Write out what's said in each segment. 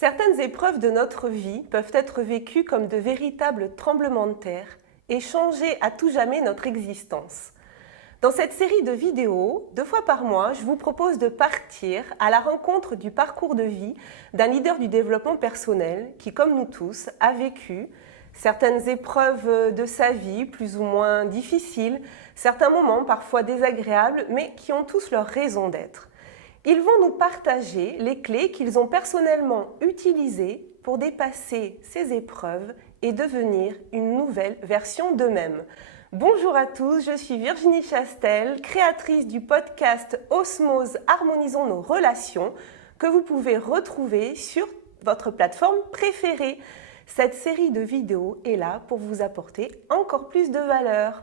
Certaines épreuves de notre vie peuvent être vécues comme de véritables tremblements de terre et changer à tout jamais notre existence. Dans cette série de vidéos, 2 fois par mois, je vous propose de partir à la rencontre du parcours de vie d'un leader du développement personnel qui, comme nous tous, a vécu certaines épreuves de sa vie plus ou moins difficiles, certains moments parfois désagréables, mais qui ont tous leur raison d'être. Ils vont nous partager les clés qu'ils ont personnellement utilisées pour dépasser ces épreuves et devenir une nouvelle version d'eux-mêmes. Bonjour à tous, je suis Virginie Chastel, créatrice du podcast Osmose Harmonisons nos relations que vous pouvez retrouver sur votre plateforme préférée. Cette série de vidéos est là pour vous apporter encore plus de valeur.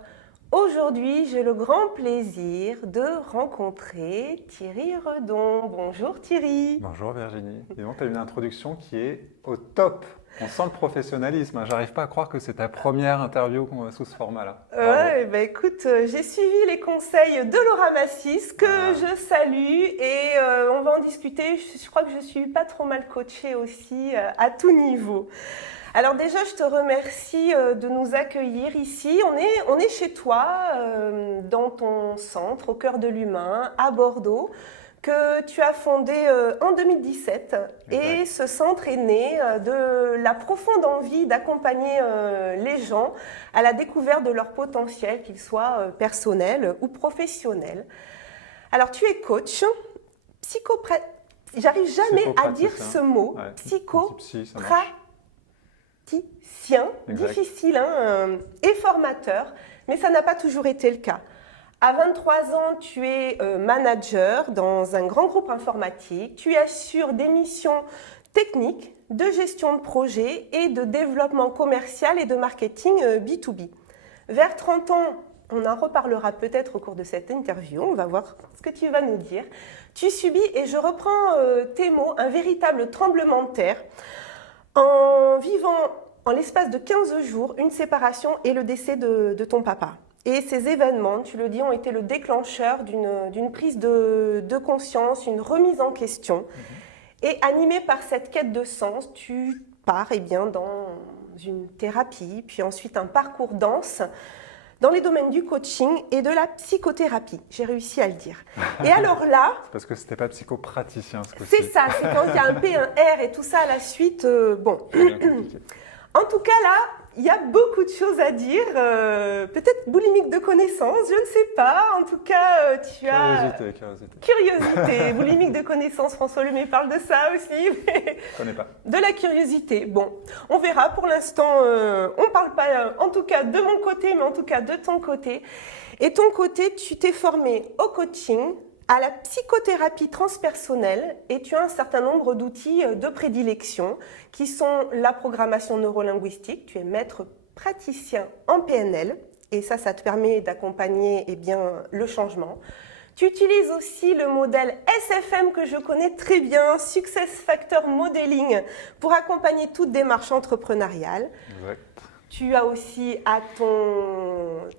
Aujourd'hui, j'ai le grand plaisir de rencontrer Thierry Redon. Bonjour Thierry. Bonjour Virginie. Et donc, tu as une introduction qui est au top. On sent le professionnalisme. J'arrive pas à croire que c'est ta première interview sous ce format-là. Ouais, bah écoute, j'ai suivi les conseils de Laura Massis, que je salue, et on va en discuter. Je crois que je suis pas trop mal coachée aussi à tout niveau. Alors déjà, je te remercie de nous accueillir ici. On est chez toi, dans ton centre, au cœur de l'humain, à Bordeaux, que tu as fondé en 2017. Et ce centre est né de la profonde envie d'accompagner les gens à la découverte de leur potentiel, qu'il soit personnel ou professionnel. Alors, tu es coach, j'arrive jamais à dire ce mot, psychopraticien, difficile et formateur, mais ça n'a pas toujours été le cas. À 23 ans, tu es manager dans un grand groupe informatique. Tu assures des missions techniques, de gestion de projet et de développement commercial et de marketing B2B. Vers 30 ans, on en reparlera peut-être au cours de cette interview. On va voir ce que tu vas nous dire. Tu subis, et je reprends tes mots, un véritable tremblement de terre en vivant en l'espace de 15 jours une séparation et le décès de ton papa. Et ces événements, tu le dis, ont été le déclencheur d'une prise de conscience, une remise en question. Et animé par cette quête de sens, tu pars dans une thérapie, puis ensuite un parcours dense dans les domaines du coaching et de la psychothérapie. J'ai réussi à le dire. Et alors là... C'est parce que ce n'était pas psychopraticien ce coup-ci. C'est ça, c'est quand il y a un P, un R et tout ça à la suite. Bon. En tout cas, là, il y a beaucoup de choses à dire. Peut-être boulimique de connaissances, je ne sais pas. En tout cas, tu as... Curiosité. Boulimique de connaissances, François Lemay parle de ça aussi. Mais... Je connais pas. De la curiosité. Bon, on verra. Pour l'instant, on ne parle pas, en tout cas, de mon côté, mais en tout cas de ton côté. Et ton côté, tu t'es formé au coaching, à la psychothérapie transpersonnelle, et tu as un certain nombre d'outils de prédilection qui sont la programmation neurolinguistique. Tu es maître praticien en PNL et ça te permet d'accompagner le changement. Tu utilises aussi le modèle SFM que je connais très bien, Success Factor Modeling, pour accompagner toute démarche entrepreneuriale. Exact. Tu as aussi à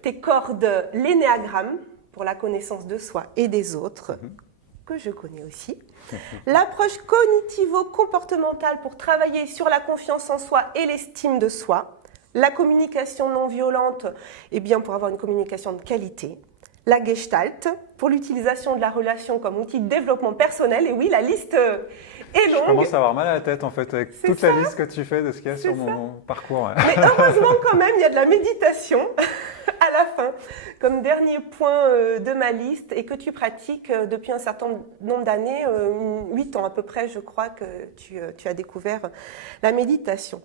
tes cordes l'énéagramme, pour la connaissance de soi et des autres, que je connais aussi. L'approche cognitivo-comportementale pour travailler sur la confiance en soi et l'estime de soi. La communication non violente, pour avoir une communication de qualité. La gestalt, pour l'utilisation de la relation comme outil de développement personnel. Et oui, la liste est longue. Je commence à avoir mal à la tête en fait avec toute la liste que tu fais de ce qu'il y a sur mon parcours. Ouais. Mais heureusement quand même, il y a de la méditation à la fin, comme dernier point de ma liste, et que tu pratiques depuis un certain nombre d'années, 8 ans à peu près, je crois que tu as découvert la méditation.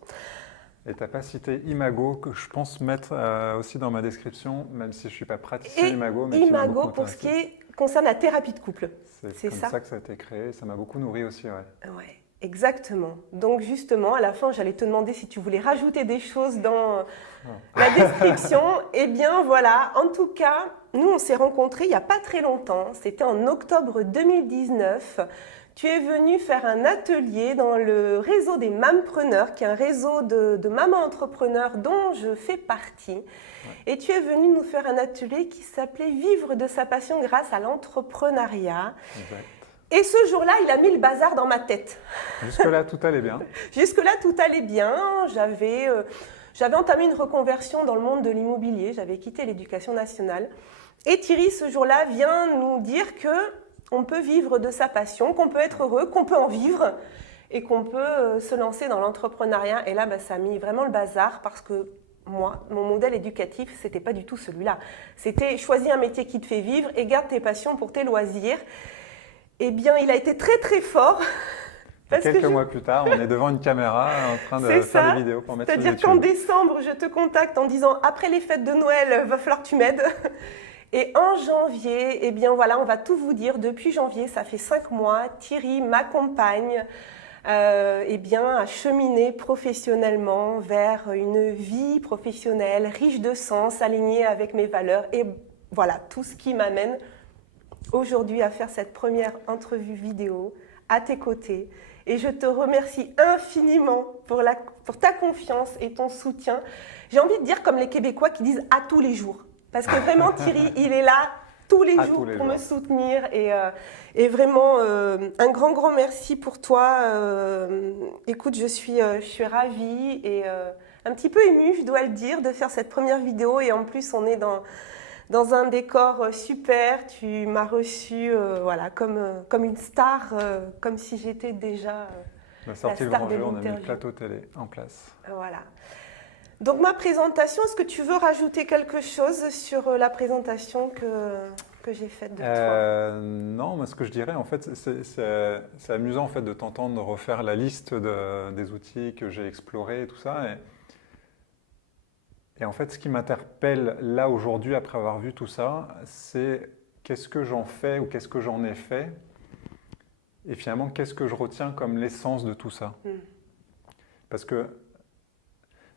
Et tu n'as pas cité Imago, que je pense mettre aussi dans ma description, même si je ne suis pas praticien Imago. Mais Imago pour ce qui concerne la thérapie de couple. C'est comme ça que ça a été créé, ça m'a beaucoup nourri aussi. Ouais, exactement. Donc justement, à la fin, j'allais te demander si tu voulais rajouter des choses dans la description. Voilà, en tout cas, nous on s'est rencontrés il n'y a pas très longtemps, c'était en octobre 2019. Tu es venu faire un atelier dans le réseau des Mampreneurs, qui est un réseau de mamans entrepreneurs dont je fais partie. Ouais. Et tu es venu nous faire un atelier qui s'appelait « Vivre de sa passion grâce à l'entrepreneuriat ». Et ce jour-là, il a mis le bazar dans ma tête. Jusque-là, tout allait bien. Jusque-là, tout allait bien. J'avais entamé une reconversion dans le monde de l'immobilier. J'avais quitté l'éducation nationale. Et Thierry, ce jour-là, vient nous dire qu'on peut vivre de sa passion, qu'on peut être heureux, qu'on peut en vivre et qu'on peut se lancer dans l'entrepreneuriat. Et là, ça a mis vraiment le bazar parce que moi, mon modèle éducatif, c'était pas du tout celui-là. C'était choisis un métier qui te fait vivre et garde tes passions pour tes loisirs. Eh bien, il a été très très fort. Quelques mois plus tard, on est devant une caméra en train de faire des vidéos pour mettre sur YouTube. C'est-à-dire qu'en décembre, je te contacte en disant après les fêtes de Noël, va falloir que tu m'aides. Et en janvier, eh bien voilà, on va tout vous dire. Depuis janvier, ça fait 5 mois, Thierry m'accompagne eh bien, à cheminer professionnellement vers une vie professionnelle riche de sens, alignée avec mes valeurs. Et voilà, tout ce qui m'amène aujourd'hui à faire cette première entrevue vidéo à tes côtés. Et je te remercie infiniment pour ta confiance et ton soutien. J'ai envie de dire comme les Québécois qui disent à tous les jours. Parce que vraiment Thierry, il est là tous les jours pour me soutenir. Et vraiment, un grand merci pour toi. Écoute, je suis ravie et un petit peu émue, je dois le dire, de faire cette première vidéo. Et en plus, on est dans un décor super, tu m'as reçue voilà, comme une star, comme si j'étais déjà la sortie la du star grand de jeu, on a mis l'interview. le plateau télé en place. Voilà. Donc ma présentation, est-ce que tu veux rajouter quelque chose sur la présentation que j'ai faite de toi? Non, moi ce que je dirais en fait, c'est amusant en fait de t'entendre refaire la liste des outils que j'ai explorés et tout ça. Et en fait, ce qui m'interpelle là aujourd'hui, après avoir vu tout ça, c'est qu'est-ce que j'en fais ou qu'est-ce que j'en ai fait et finalement, qu'est-ce que je retiens comme l'essence de tout ça. Parce que,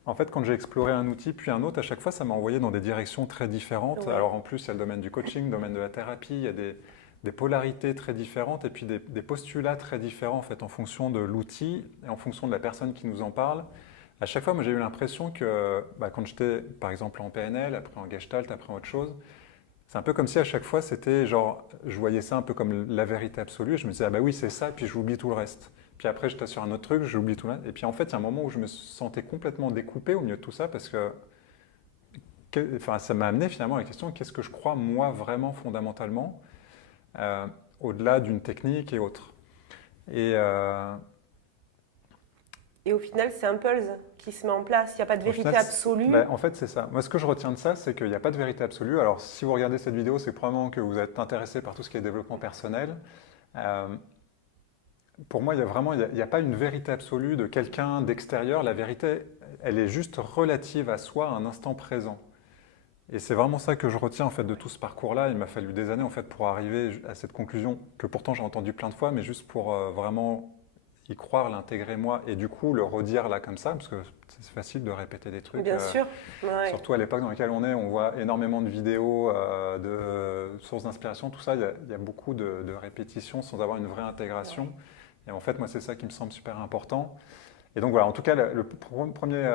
en fait, quand j'ai exploré un outil puis un autre, à chaque fois, ça m'a envoyé dans des directions très différentes. Ouais. Alors en plus, il y a le domaine du coaching, le domaine de la thérapie, il y a des polarités très différentes et puis des postulats très différents en fait, en fonction de l'outil et en fonction de la personne qui nous en parle. À chaque fois, moi, j'ai eu l'impression que quand j'étais, par exemple, en PNL, après en Gestalt, après en autre chose, c'est un peu comme si à chaque fois, c'était genre, je voyais ça un peu comme la vérité absolue. Et je me disais, ah bah oui, c'est ça, puis j'oublie tout le reste. Puis après, j'étais sur un autre truc, j'oublie tout le reste. Et puis en fait, il y a un moment où je me sentais complètement découpé au milieu de tout ça parce que ça m'a amené finalement à la question, qu'est-ce que je crois moi vraiment fondamentalement, au-delà d'une technique et autres. Et au final, c'est un puzzle qui se met en place. Il n'y a pas de vérité absolue. En fait, c'est ça. Moi, ce que je retiens de ça, c'est qu'il n'y a pas de vérité absolue. Alors, si vous regardez cette vidéo, c'est probablement que vous êtes intéressé par tout ce qui est développement personnel. Pour moi, il n'y a pas une vérité absolue de quelqu'un d'extérieur. La vérité, elle est juste relative à soi, à un instant présent. Et c'est vraiment ça que je retiens en fait de tout ce parcours-là. Il m'a fallu des années en fait pour arriver à cette conclusion que pourtant j'ai entendue plein de fois, mais juste pour vraiment y croire, l'intégrer moi et du coup le redire là comme ça, parce que c'est facile de répéter des trucs. Bien sûr. Ouais. Surtout à l'époque dans laquelle on voit énormément de vidéos, de sources d'inspiration, tout ça, il y a beaucoup de répétitions sans avoir une vraie intégration. Ouais. Et en fait, moi, c'est ça qui me semble super important. Et donc voilà, en tout cas, le premier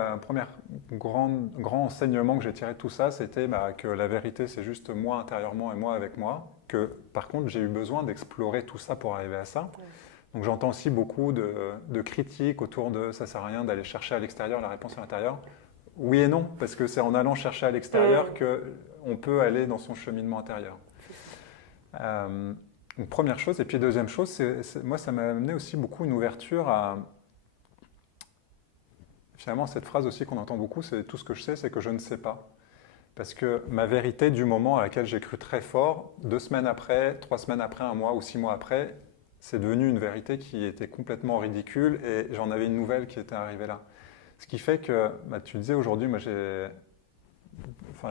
grand enseignement que j'ai tiré de tout ça, c'était que la vérité, c'est juste moi intérieurement et moi avec moi, que par contre, j'ai eu besoin d'explorer tout ça pour arriver à ça. Ouais. Donc j'entends aussi beaucoup de critiques autour de ça sert à rien d'aller chercher à l'extérieur la réponse à l'intérieur. Oui et non, parce que c'est en allant chercher à l'extérieur qu'on peut aller dans son cheminement intérieur. Donc première chose, et puis deuxième chose, moi ça m'a amené aussi beaucoup une ouverture à finalement cette phrase aussi qu'on entend beaucoup, c'est tout ce que je sais, c'est que je ne sais pas. Parce que ma vérité du moment à laquelle j'ai cru très fort, 2 semaines après, 3 semaines après, 1 mois ou 6 mois après, c'est devenu une vérité qui était complètement ridicule et j'en avais une nouvelle qui était arrivée là. Ce qui fait que, tu disais aujourd'hui, moi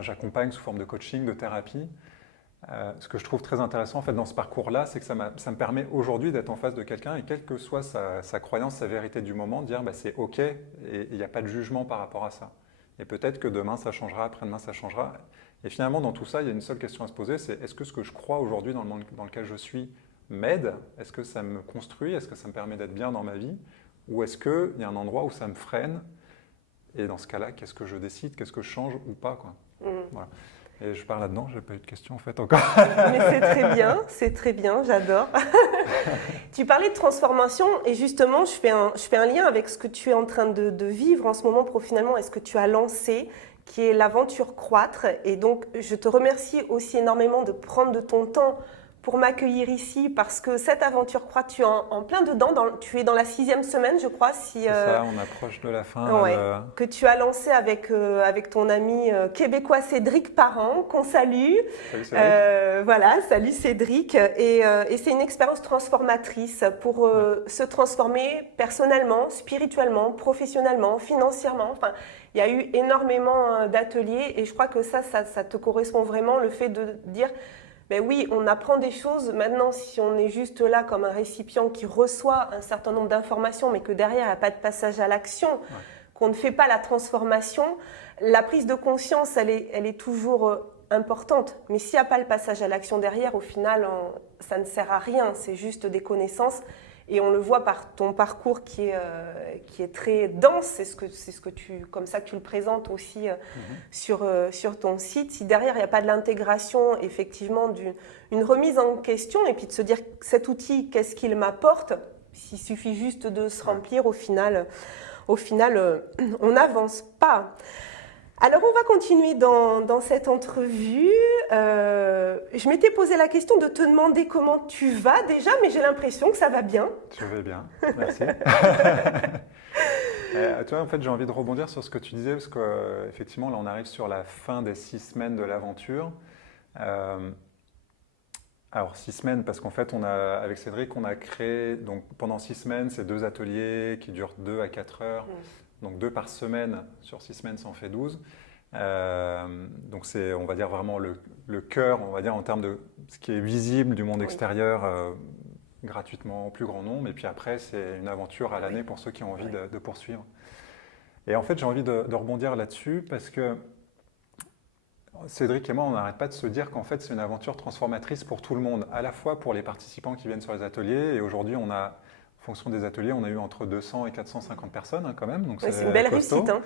j'accompagne sous forme de coaching, de thérapie. Ce que je trouve très intéressant en fait, dans ce parcours-là, c'est que ça me permet aujourd'hui d'être en face de quelqu'un et quelle que soit sa croyance, sa vérité du moment, de dire c'est OK et il n'y a pas de jugement par rapport à ça. Et peut-être que demain ça changera, après-demain ça changera. Et finalement, dans tout ça, il y a une seule question à se poser, c'est est-ce que ce que je crois aujourd'hui dans le monde dans lequel je suis m'aide? Est-ce que ça me construit? Est-ce que ça me permet d'être bien dans ma vie? Ou est-ce qu'il y a un endroit où ça me freine? Et dans ce cas-là, qu'est-ce que je décide? Qu'est-ce que je change ou pas, quoi? Voilà. Et je parle là-dedans, j'ai pas eu de questions en fait encore. Mais c'est très bien, j'adore. Tu parlais de transformation et justement, je fais un lien avec ce que tu es en train de vivre en ce moment professionnellement et ce que tu as lancé, qui est l'aventure Croître. Et donc, je te remercie aussi énormément de prendre de ton temps pour m'accueillir ici parce que cette aventure Croître, tu es en plein dedans, tu es dans la 6e semaine, je crois. C'est ça, on approche de la fin. Ouais, que tu as lancé avec ton ami québécois Cédric Parent, qu'on salue. Salut Cédric. Voilà, salut Cédric. Et c'est une expérience transformatrice pour se transformer personnellement, spirituellement, professionnellement, financièrement. Enfin, il y a eu énormément d'ateliers et je crois que ça te correspond vraiment, le fait de dire... Ben oui, on apprend des choses. Maintenant, si on est juste là comme un récipient qui reçoit un certain nombre d'informations, mais que derrière, il n'y a pas de passage à l'action, qu'on ne fait pas la transformation, la prise de conscience, elle est toujours importante. Mais s'il n'y a pas le passage à l'action derrière, au final, ça ne sert à rien. C'est juste des connaissances. Et on le voit par ton parcours qui est très dense, comme ça que tu le présentes aussi sur ton site. Si derrière, il n'y a pas de l'intégration, effectivement, une remise en question, et puis de se dire cet outil, qu'est-ce qu'il m'apporte, s'il suffit juste de se remplir, au final, on n'avance pas. Alors, on va continuer dans cette entrevue. Je m'étais posé la question de te demander comment tu vas déjà, mais j'ai l'impression que ça va bien. Je vais bien, merci. Toi, en fait, j'ai envie de rebondir sur ce que tu disais, parce qu'effectivement, là, on arrive sur la fin des 6 semaines de l'aventure. Alors, 6 semaines, parce qu'en fait, avec Cédric, on a créé, donc, pendant 6 semaines, ces 2 ateliers qui durent 2 à 4 heures. Donc 2 par semaine, sur 6 semaines, ça en fait 12. Donc c'est, on va dire, vraiment le cœur, on va dire, en termes de ce qui est visible du monde extérieur, gratuitement, au plus grand nombre. Et puis après, c'est une aventure à l'année pour ceux qui ont envie de poursuivre. Et en fait, j'ai envie de rebondir là-dessus parce que Cédric et moi, on n'arrête pas de se dire qu'en fait, c'est une aventure transformatrice pour tout le monde, à la fois pour les participants qui viennent sur les ateliers. Et aujourd'hui, en fonction des ateliers, on a eu entre 200 et 450 personnes quand même. Donc c'est une belle costaud. réussite.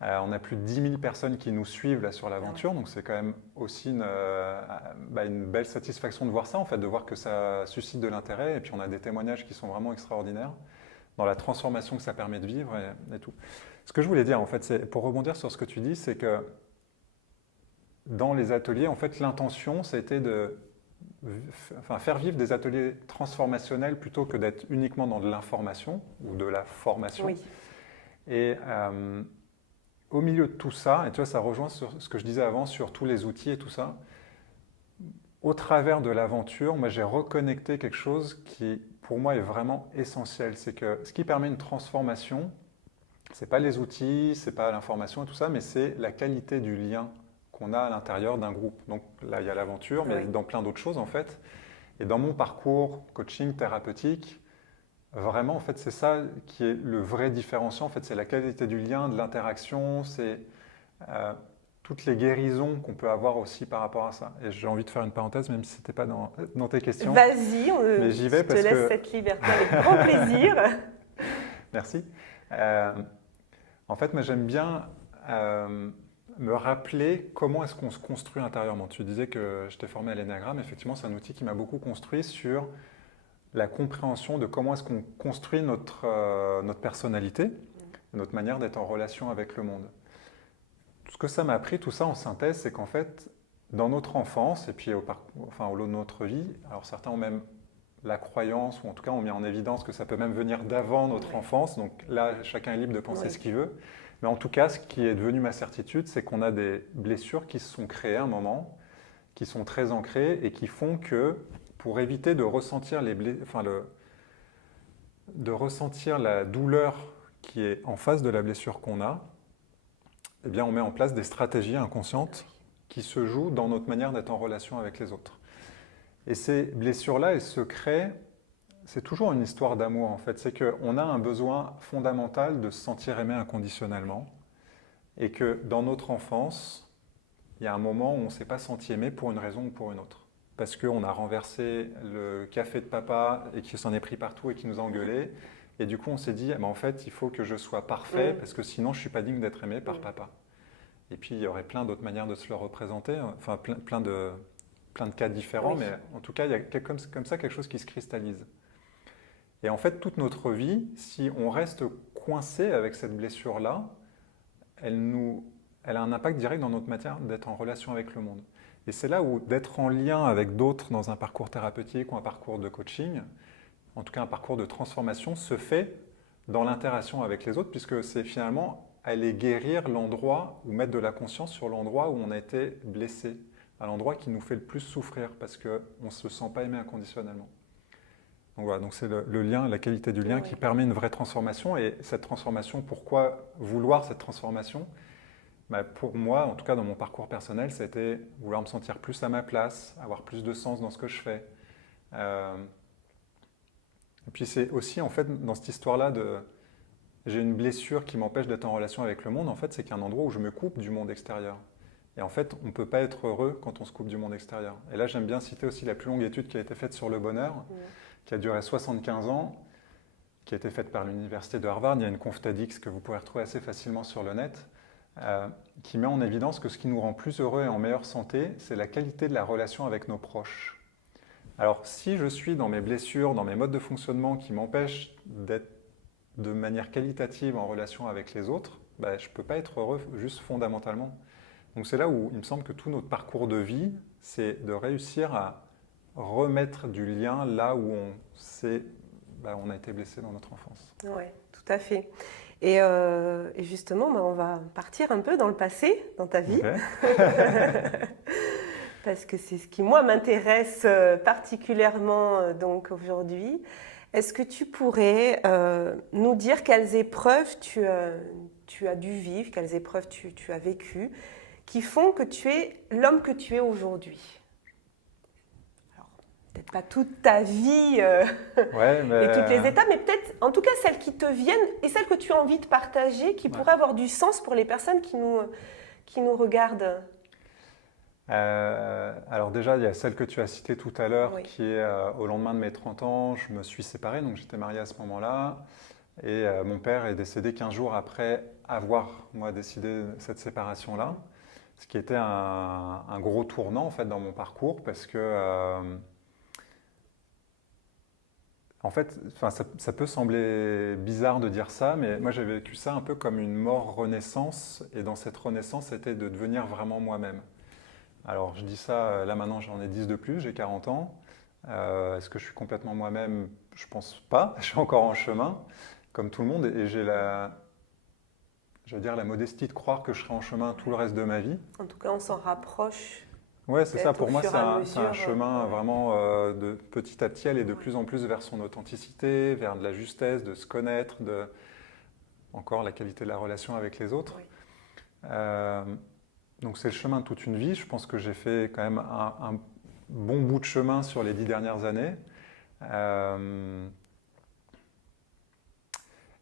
On a plus de 10 000 personnes qui nous suivent là, sur l'aventure. Donc c'est quand même aussi une belle satisfaction de voir ça, en fait, de voir que ça suscite de l'intérêt. Et puis on a des témoignages qui sont vraiment extraordinaires dans la transformation que ça permet de vivre et tout. Ce que je voulais dire, en fait, pour rebondir sur ce que tu dis, c'est que dans les ateliers, en fait, l'intention, c'était de faire vivre des ateliers transformationnels plutôt que d'être uniquement dans de l'information ou de la formation. Oui. Et au milieu de tout ça, et tu vois, ça rejoint sur ce que je disais avant sur tous les outils et tout ça, au travers de l'aventure, moi j'ai reconnecté quelque chose qui, pour moi, est vraiment essentiel. C'est que ce qui permet une transformation, c'est pas les outils, c'est pas l'information et tout ça, mais c'est la qualité du lien qu'on a à l'intérieur d'un groupe. Donc là, il y a l'aventure, mais dans plein d'autres choses en fait. Et dans mon parcours coaching thérapeutique, vraiment, en fait, c'est ça qui est le vrai différenciant. En fait, c'est la qualité du lien, de l'interaction, c'est toutes les guérisons qu'on peut avoir aussi par rapport à ça. Et j'ai envie de faire une parenthèse, même si ce n'était pas dans tes questions. Vas-y, mais j'y vais je te laisse cette liberté avec grand plaisir. Merci. En fait, moi, j'aime bien me rappeler comment est-ce qu'on se construit intérieurement. Tu disais que je t'ai formé à l'énéagramme. Effectivement, c'est un outil qui m'a beaucoup construit sur la compréhension de comment est-ce qu'on construit notre personnalité, notre manière d'être en relation avec le monde. Ce que ça m'a appris, tout ça en synthèse, c'est qu'en fait, dans notre enfance, et puis au long de notre vie, alors certains ont même la croyance, ou en tout cas ont mis en évidence que ça peut même venir d'avant notre enfance, donc là, chacun est libre de penser ce qu'il veut. Mais en tout cas, ce qui est devenu ma certitude, c'est qu'on a des blessures qui se sont créées à un moment, qui sont très ancrées et qui font que, pour éviter de ressentir de ressentir la douleur qui est en face de la blessure qu'on a, eh bien, on met en place des stratégies inconscientes qui se jouent dans notre manière d'être en relation avec les autres. Et ces blessures-là, elles se créent, c'est toujours une histoire d'amour en fait, c'est qu'on a un besoin fondamental de se sentir aimé inconditionnellement et que dans notre enfance, il y a un moment où on ne s'est pas senti aimé pour une raison ou pour une autre. Parce qu'on a renversé le café de papa et qu'il s'en est pris partout et qu'il nous a engueulés. Et du coup, on s'est dit, en fait, il faut que je sois parfait parce que sinon, je ne suis pas digne d'être aimé par papa. Et puis, il y aurait plein d'autres manières de se le représenter, enfin, plein de cas différents, Oui. mais en tout cas, il y a comme ça quelque chose qui se cristallise. Et en fait, toute notre vie, si on reste coincé avec cette blessure-là, elle a un impact direct dans notre matière d'être en relation avec le monde. Et c'est là où d'être en lien avec d'autres dans un parcours thérapeutique ou un parcours de coaching, en tout cas un parcours de transformation, se fait dans l'interaction avec les autres, puisque c'est finalement aller guérir l'endroit ou mettre de la conscience sur l'endroit où on a été blessé, à l'endroit qui nous fait le plus souffrir, parce qu'on ne se sent pas aimé inconditionnellement. Donc voilà, donc c'est le lien, la qualité du lien qui permet une vraie transformation. Et cette transformation, pourquoi vouloir cette transformation? Pour moi, en tout cas dans mon parcours personnel, c'était vouloir me sentir plus à ma place, avoir plus de sens dans ce que je fais. Et puis c'est aussi en fait dans cette histoire-là j'ai une blessure qui m'empêche d'être en relation avec le monde, en fait c'est qu'il y a un endroit où je me coupe du monde extérieur. Et en fait, on ne peut pas être heureux quand on se coupe du monde extérieur. Et là, j'aime bien citer aussi la plus longue étude qui a été faite sur le bonheur, qui a duré 75 ans, qui a été faite par l'université de Harvard. Il y a une conf TEDx que vous pourrez retrouver assez facilement sur le net, qui met en évidence que ce qui nous rend plus heureux et en meilleure santé, c'est la qualité de la relation avec nos proches. Alors, si je suis dans mes blessures, dans mes modes de fonctionnement qui m'empêchent d'être de manière qualitative en relation avec les autres, je ne peux pas être heureux juste fondamentalement. Donc c'est là où il me semble que tout notre parcours de vie, c'est de réussir à remettre du lien là où on a été blessé dans notre enfance. Oui, tout à fait. Et justement, on va partir un peu dans le passé, dans ta vie. Okay. Parce que c'est ce qui, moi, m'intéresse particulièrement donc aujourd'hui. Est-ce que tu pourrais nous dire quelles épreuves tu as dû vivre, quelles épreuves tu as vécues, qui font que tu es l'homme que tu es aujourd'hui? Alors, peut-être pas toute ta vie et toutes les étapes, mais peut-être, en tout cas, celles qui te viennent et celles que tu as envie de partager, qui pourraient avoir du sens pour les personnes qui nous regardent. Alors déjà, il y a celle que tu as citée tout à l'heure, qui est au lendemain de mes 30 ans, je me suis séparé, donc j'étais marié à ce moment-là, et mon père est décédé 15 jours après avoir, moi, décidé cette séparation-là, ce qui était un gros tournant, en fait, dans mon parcours, parce que, en fait, ça peut sembler bizarre de dire ça, mais moi, j'ai vécu ça un peu comme une mort-renaissance, et dans cette renaissance, c'était de devenir vraiment moi-même. Alors, je dis ça, là maintenant j'en ai 10 de plus, j'ai 40 ans. Est-ce que je suis complètement moi-même? Je pense pas, je suis encore en chemin, comme tout le monde, et j'ai la modestie de croire que je serai en chemin tout le reste de ma vie. En tout cas, on s'en rapproche. Ouais, c'est ça, pour moi c'est un chemin vraiment de petit à petit, aller de plus en plus vers son authenticité, vers de la justesse, de se connaître, encore la qualité de la relation avec les autres. Oui. Donc c'est le chemin de toute une vie. Je pense que j'ai fait quand même un bon bout de chemin sur les 10 dernières années.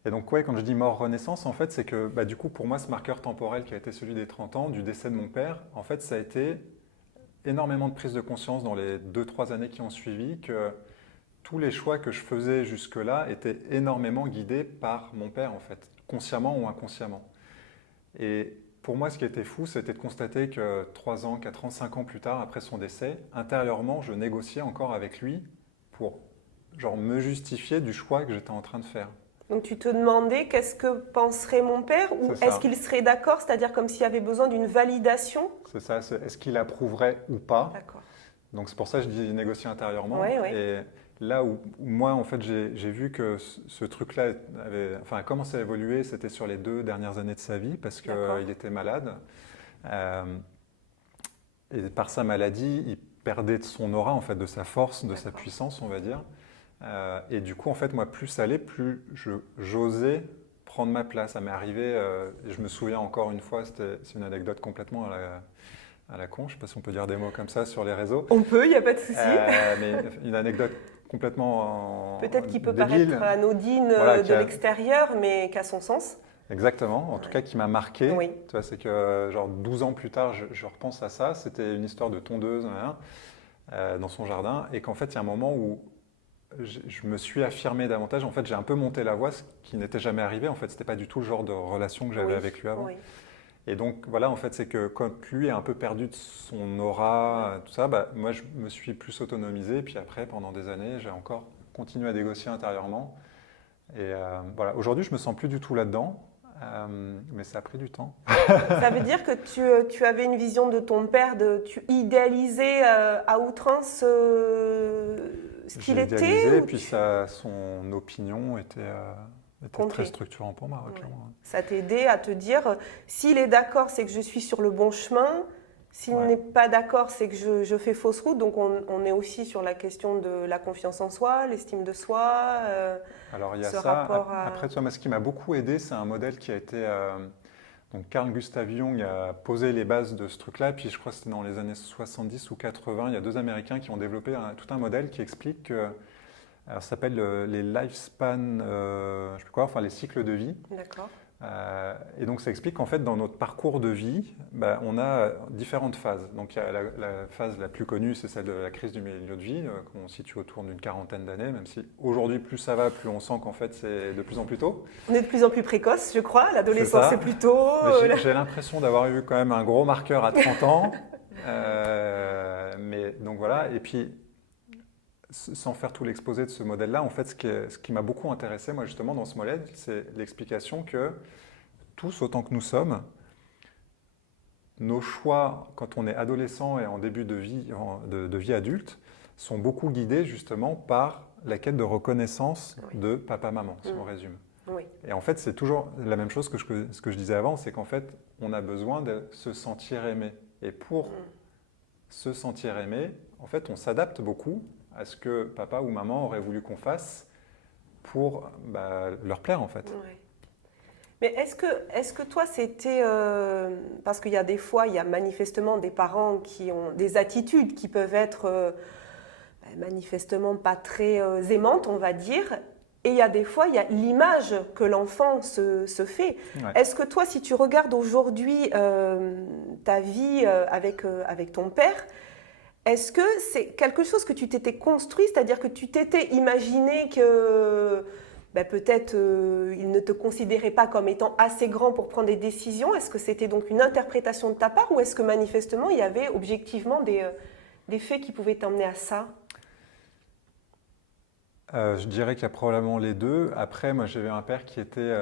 Et donc quand je dis mort-renaissance, en fait, c'est que du coup, pour moi, ce marqueur temporel qui a été celui des 30 ans, du décès de mon père, en fait, ça a été énormément de prise de conscience dans les 2-3 années qui ont suivi que tous les choix que je faisais jusque-là étaient énormément guidés par mon père, en fait, consciemment ou inconsciemment. Et pour moi, ce qui était fou, c'était de constater que 3 ans, 4 ans, 5 ans plus tard, après son décès, intérieurement, je négociais encore avec lui pour me justifier du choix que j'étais en train de faire. Donc tu te demandais qu'est-ce que penserait mon père ou est-ce qu'il serait d'accord, c'est-à-dire comme s'il y avait besoin d'une validation? C'est ça, est-ce qu'il approuverait ou pas? D'accord. Donc c'est pour ça que je dis négocier intérieurement. Oui, oui. Et là où moi, en fait, j'ai vu que ce truc-là a commencé à évoluer, c'était sur les 2 dernières années de sa vie parce qu'il était malade. Et par sa maladie, il perdait de son aura, en fait, de sa force, de sa puissance, on va dire. Et du coup, en fait, moi, plus ça allait, plus j'osais prendre ma place. Ça m'est arrivé, je me souviens encore une fois, c'est une anecdote complètement à la con, je ne sais pas si on peut dire des mots comme ça sur les réseaux. On peut, il n'y a pas de souci. Mais une anecdote complètement peut-être qui peut débile, paraître anodine de l'extérieur, mais qui a son sens. Exactement, en tout cas qui m'a marqué. Oui. Tu vois, c'est que 12 ans plus tard, je repense à ça. C'était une histoire de tondeuse dans son jardin, et qu'en fait, il y a un moment où je me suis affirmé davantage. En fait, j'ai un peu monté la voix, ce qui n'était jamais arrivé. En fait, c'était pas du tout le genre de relation que j'avais avec lui avant. Oui. Et donc voilà, en fait, c'est que quand lui a un peu perdu de son aura, tout ça, moi je me suis plus autonomisé. Puis après, pendant des années, j'ai encore continué à négocier intérieurement. Et voilà, aujourd'hui, je me sens plus du tout là-dedans, mais ça a pris du temps. Ça veut dire que tu avais une vision de ton père, tu idéalisais à outrance ce qu'il J'ai était idéalisé, ou puis son opinion était très structurant pour moi, clairement. Ça t'aidait à te dire, s'il est d'accord, c'est que je suis sur le bon chemin. S'il n'est pas d'accord, c'est que je fais fausse route. Donc on est aussi sur la question de la confiance en soi, l'estime de soi. Alors il y a ce ça. rapport à... Après, ce qui m'a beaucoup aidé, c'est un modèle qui a été... donc Carl Gustav Jung a posé les bases de ce truc-là, puis je crois que c'était dans les années 70 ou 80, il y a 2 Américains qui ont développé tout un modèle qui explique que... Alors, ça s'appelle les lifespan, je sais plus quoi, enfin les cycles de vie. D'accord. Et donc ça explique qu'en fait dans notre parcours de vie, on a différentes phases. Donc il y a la phase la plus connue, c'est celle de la crise du milieu de vie, qu'on situe autour d'une 40aine d'années, même si aujourd'hui plus ça va, plus on sent qu'en fait c'est de plus en plus tôt. On est de plus en plus précoce, je crois. L'adolescence c'est plus tôt. J'ai l'impression d'avoir eu quand même un gros marqueur à 30 ans. Mais donc voilà, et puis sans faire tout l'exposé de ce modèle-là, en fait, ce qui m'a beaucoup intéressé, moi, justement, dans ce modèle, c'est l'explication que tous, autant que nous sommes, nos choix, quand on est adolescent et en début de vie adulte, sont beaucoup guidés, justement, par la quête de reconnaissance de papa-maman, si on résume. Oui. Et en fait, c'est toujours la même chose que ce que je disais avant, c'est qu'en fait, on a besoin de se sentir aimé. Et pour se sentir aimé, en fait, on s'adapte beaucoup à ce que papa ou maman aurait voulu qu'on fasse pour leur plaire, en fait. Ouais. Mais est-ce que toi, c'était... parce qu'il y a des fois, il y a manifestement des parents qui ont des attitudes qui peuvent être manifestement pas très aimantes, on va dire. Et il y a des fois, il y a l'image que l'enfant se fait. Ouais. Est-ce que toi, si tu regardes aujourd'hui ta vie avec ton père, est-ce que c'est quelque chose que tu t'étais construit, c'est-à-dire que tu t'étais imaginé que peut-être il ne te considérait pas comme étant assez grand pour prendre des décisions? Est-ce que c'était donc une interprétation de ta part ou est-ce que manifestement il y avait objectivement des faits qui pouvaient t'emmener à ça? Je dirais qu'il y a probablement les deux. Après, moi j'avais un père qui était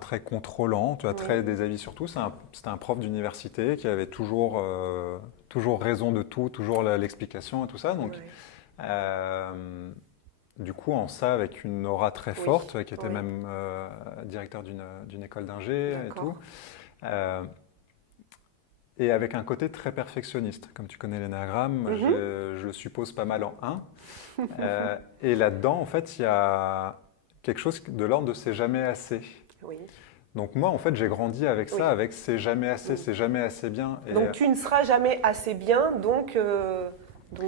très contrôlant, tu vois, très des avis sur tout. C'était un prof d'université qui avait toujours raison de tout, toujours l'explication et tout ça. Donc, du coup, en ça, avec une aura très forte, qui était même directeur d'une école d'ingé et tout. Et avec un côté très perfectionniste. Comme tu connais l'énéagramme, je le suppose pas mal en 1. Et là-dedans, en fait, il y a quelque chose de l'ordre de c'est jamais assez. Oui. Donc moi, en fait, j'ai grandi avec ça, avec c'est jamais assez, c'est jamais assez bien. Et donc tu ne seras jamais assez bien, donc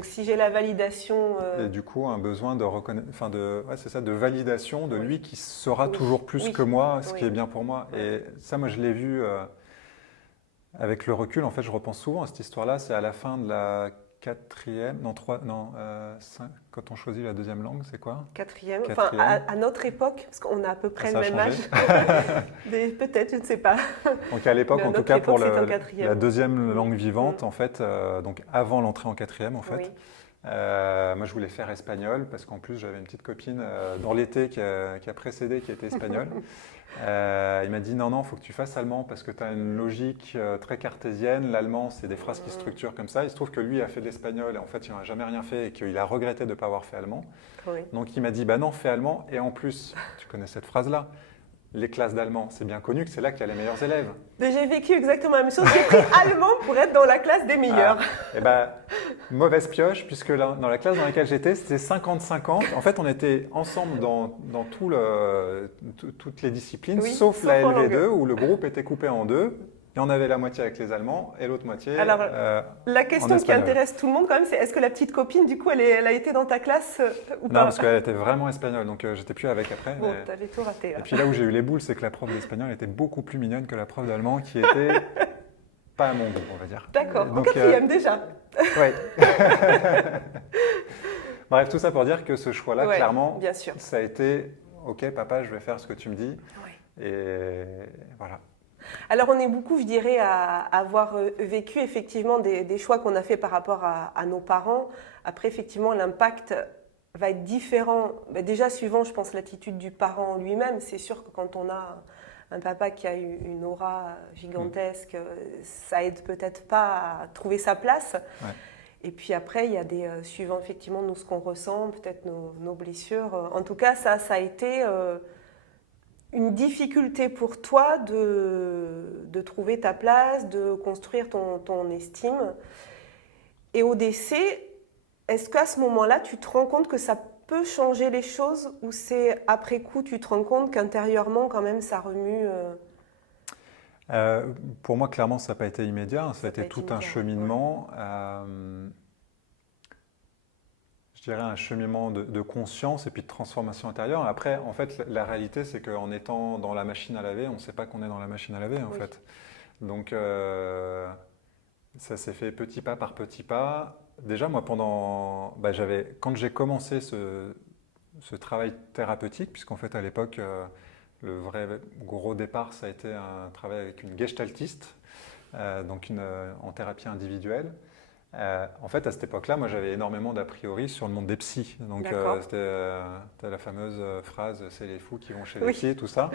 si j'ai la validation... Et du coup, un besoin de reconnaître, c'est ça, de validation de lui qui saura toujours plus que moi, ce qui est bien pour moi. Et ça, moi, je l'ai vu avec le recul. En fait, je repense souvent à cette histoire-là. C'est à la fin de la 4e, non, 5, quand on choisit la 2e langue, c'est quoi? 4e, enfin à notre époque, parce qu'on a à peu près le même âge. Peut-être, je ne sais pas. Donc à l'époque, en tout cas pour la 2e langue vivante, en fait, donc avant l'entrée en 4e, en fait, moi je voulais faire espagnol, parce qu'en plus j'avais une petite copine dans l'été qui a précédé, qui était espagnole. Il m'a dit non, il faut que tu fasses allemand parce que tu as une logique très cartésienne. L'allemand, c'est des phrases qui structurent comme ça. Il se trouve que lui a fait de l'espagnol et en fait, il n'a jamais rien fait et qu'il a regretté de ne pas avoir fait allemand. Oui. Donc, il m'a dit non, fais allemand. Et en plus, tu connais cette phrase-là, les classes d'allemand, c'est bien connu que c'est là qu'il y a les meilleurs élèves. J'ai vécu exactement la même chose. J'ai pris allemand pour être dans la classe des meilleurs. Et mauvaise pioche, puisque dans la classe dans laquelle j'étais, c'était 50-50. En fait, on était ensemble dans toutes les disciplines, sauf la LV2, où le groupe était coupé en deux. Et on avait la moitié avec les Allemands et l'autre moitié Alors, la question en qui intéresse tout le monde quand même, c'est est-ce que la petite copine, du coup, elle a été dans ta classe ou pas? Non, parce qu'elle était vraiment espagnole, donc j'étais plus avec après. Bon, t'avais tout raté. Là. Et puis là où j'ai eu les boules, c'est que la prof d'espagnol était beaucoup plus mignonne que la prof d'allemand qui était pas à mon goût, on va dire. D'accord, en 4e déjà. Oui. Bref, tout ça pour dire que ce choix-là, clairement, ça a été « Ok, papa, je vais faire ce que tu me dis. » Et voilà. Alors on est beaucoup, je dirais, à avoir vécu effectivement des choix qu'on a fait par rapport à nos parents. Après, effectivement, l'impact va être différent. Ben, déjà, suivant, je pense, l'attitude du parent lui-même. C'est sûr que quand on a un papa qui a une aura gigantesque, ça aide peut-être pas à trouver sa place. Ouais. Et puis après, il y a des suivant effectivement nous ce qu'on ressent, peut-être nos blessures. En tout cas, ça a été une difficulté pour toi de trouver ta place, de construire ton estime. Et au décès, est-ce qu'à ce moment-là, tu te rends compte que ça peut changer les choses ou c'est après coup, tu te rends compte qu'intérieurement, quand même, ça remue Pour moi, clairement, ça n'a pas été immédiat. Ça a été pas été tout un immédiat, cheminement. Je dirais un cheminement de conscience et puis de transformation intérieure. Après, en fait, la réalité, c'est qu'en étant dans la machine à laver, on ne sait pas qu'on est dans la machine à laver, en Oui. fait. Donc, ça s'est fait petit pas par petit pas. Déjà, moi, quand j'ai commencé ce travail thérapeutique, puisqu'en fait, à l'époque, le vrai gros départ, ça a été un travail avec une gestaltiste, donc en thérapie individuelle. En fait, à cette époque-là, moi, j'avais énormément d'a priori sur le monde des psys. Donc, D'accord. c'était la fameuse phrase « c'est les fous qui vont chez les Oui. psys », tout ça.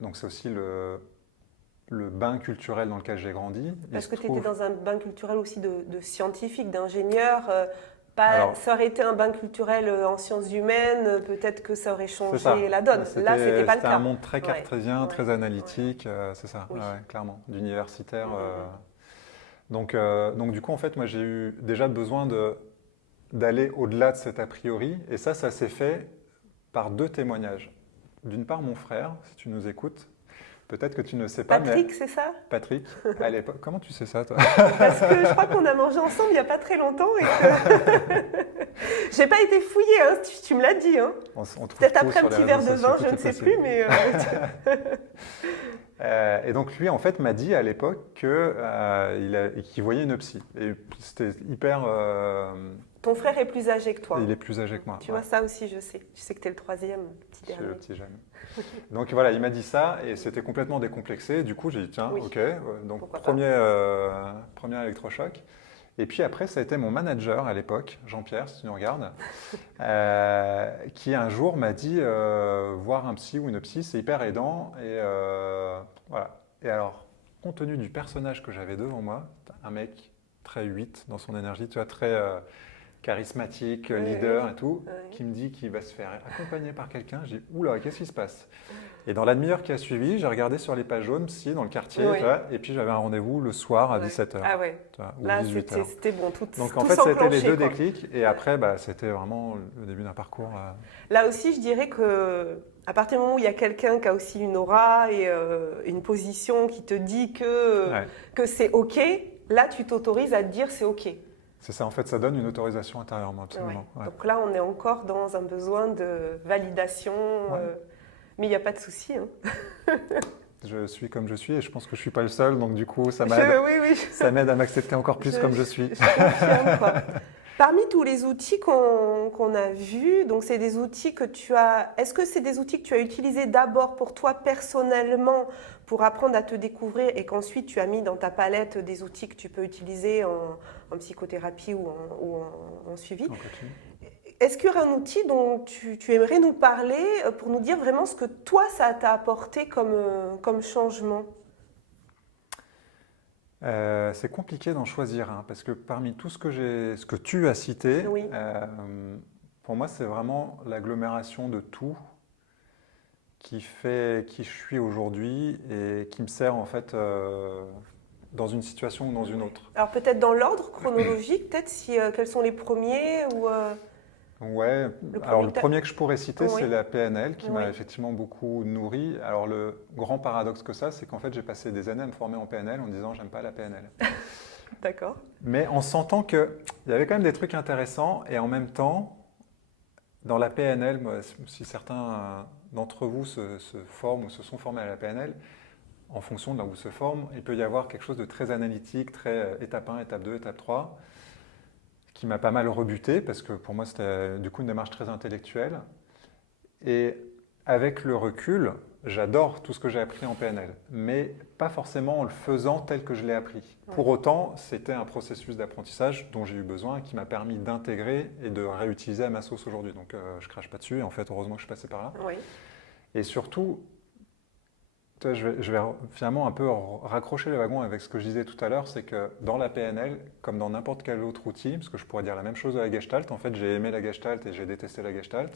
Donc, c'est aussi le bain culturel dans lequel j'ai grandi. Parce que tu étais dans un bain culturel aussi de scientifique, d'ingénieur. Pas, Alors, ça aurait été un bain culturel en sciences humaines, peut-être que ça aurait c'est changé ça. la donne. Là, c'était pas le C'était cas. un monde très cartésien, Ouais, très ouais, analytique, c'est ça, oui. ouais, clairement, d'universitaire. Mhm. Donc, du coup, en fait, moi, j'ai eu déjà besoin d'aller au-delà de cet a priori. Et ça s'est fait par deux témoignages. D'une part, mon frère, si tu nous écoutes, peut-être que tu ne sais pas, mais Patrick, c'est ça? Patrick, à l'époque, comment tu sais ça, toi? Parce que je crois qu'on a mangé ensemble il n'y a pas très longtemps et que j'ai pas été fouillée, hein, tu me l'as dit. Hein. On trouve Peut-être tout après un sur les petit réseaux verre de sociaux, vin, tout je ne est sais possible. plus, mais Et donc lui, en fait, m'a dit à l'époque qu'il voyait une psy. Et c'était hyper... ton frère est plus âgé que toi. il est plus âgé que moi. Tu Ouais. vois, ça aussi, je sais. Je sais que tu es le troisième, le petit Je suis le dernier. petit jeune. Donc voilà, il m'a dit ça et c'était complètement décomplexé. Du coup, j'ai dit tiens, Oui. ok. Donc Pourquoi pas. premier électrochoc. Et puis après, ça a été mon manager à l'époque, Jean-Pierre, si tu nous regardes, qui un jour m'a dit voir un psy ou une psy, c'est hyper aidant. Et voilà. Et alors, compte tenu du personnage que j'avais devant moi, un mec très 8 dans son énergie, tu vois, très charismatique, Oui, leader oui. et tout, Oui. qui me dit qu'il va se faire accompagner par quelqu'un. J'ai dit, oula, qu'est-ce qui se passe? Et dans la demi-heure qui a suivi, j'ai regardé sur les pages jaunes, psy, dans le quartier, Oui. tu vois, et puis j'avais un rendez-vous le soir à Ouais. 17h, Ah ouais. ou Là, 18h. c'était bon, tout, Donc tout en fait, c'était les s'enclenchait, deux quoi. déclics, et après, bah, c'était vraiment le début d'un parcours. Là aussi, je dirais que à partir du moment où il y a quelqu'un qui a aussi une aura et une position qui te dit Ouais. que c'est OK, là, tu t'autorises à te dire c'est OK. C'est ça, en fait, ça donne une autorisation intérieurement, absolument. Ouais. Ouais. Donc là, on est encore dans un besoin de validation, mais il n'y a pas de souci. Hein. Je suis comme je suis, et je pense que je ne suis pas le seul, donc du coup, ça Oui, m'aide à m'accepter encore plus comme je suis. Je confirme, quoi. Parmi tous les outils qu'on a vus, donc c'est des outils que tu as. Est-ce que c'est des outils que tu as utilisés d'abord pour toi personnellement pour apprendre à te découvrir et qu'ensuite tu as mis dans ta palette des outils que tu peux utiliser en psychothérapie ou en suivi? En coaching. Est-ce qu'il y aurait un outil dont tu aimerais nous parler pour nous dire vraiment ce que toi ça t'a apporté comme changement? C'est compliqué d'en choisir un, parce que parmi tout ce que tu as cité, Oui. pour moi, c'est vraiment l'agglomération de tout qui fait qui je suis aujourd'hui et qui me sert en fait dans une situation ou dans une autre. Alors peut-être dans l'ordre chronologique, peut-être si quels sont les premiers ou Ouais, le alors premier le que premier que je pourrais citer, Oui. c'est la PNL qui m'a Oui. effectivement beaucoup nourri. Alors le grand paradoxe que ça, c'est qu'en fait j'ai passé des années à me former en PNL en disant j'aime pas la PNL. D'accord. Mais en sentant qu'il y avait quand même des trucs intéressants et en même temps, dans la PNL, moi, si certains d'entre vous se forment ou se sont formés à la PNL, en fonction de là où ils se forment, il peut y avoir quelque chose de très analytique, très étape 1, étape 2, étape 3, qui m'a pas mal rebuté parce que pour moi c'était du coup une démarche très intellectuelle. Et avec le recul, j'adore tout ce que j'ai appris en PNL, mais pas forcément en le faisant tel que je l'ai appris. Pour autant, c'était un processus d'apprentissage dont j'ai eu besoin et qui m'a permis d'intégrer et de réutiliser à ma sauce aujourd'hui. Donc je crache pas dessus, et en fait, heureusement que je suis passé par là. Oui. Et surtout, je vais finalement un peu raccrocher le wagon avec ce que je disais tout à l'heure, c'est que dans la PNL, comme dans n'importe quel autre outil, parce que je pourrais dire la même chose de la Gestalt, en fait j'ai aimé la Gestalt et j'ai détesté la Gestalt.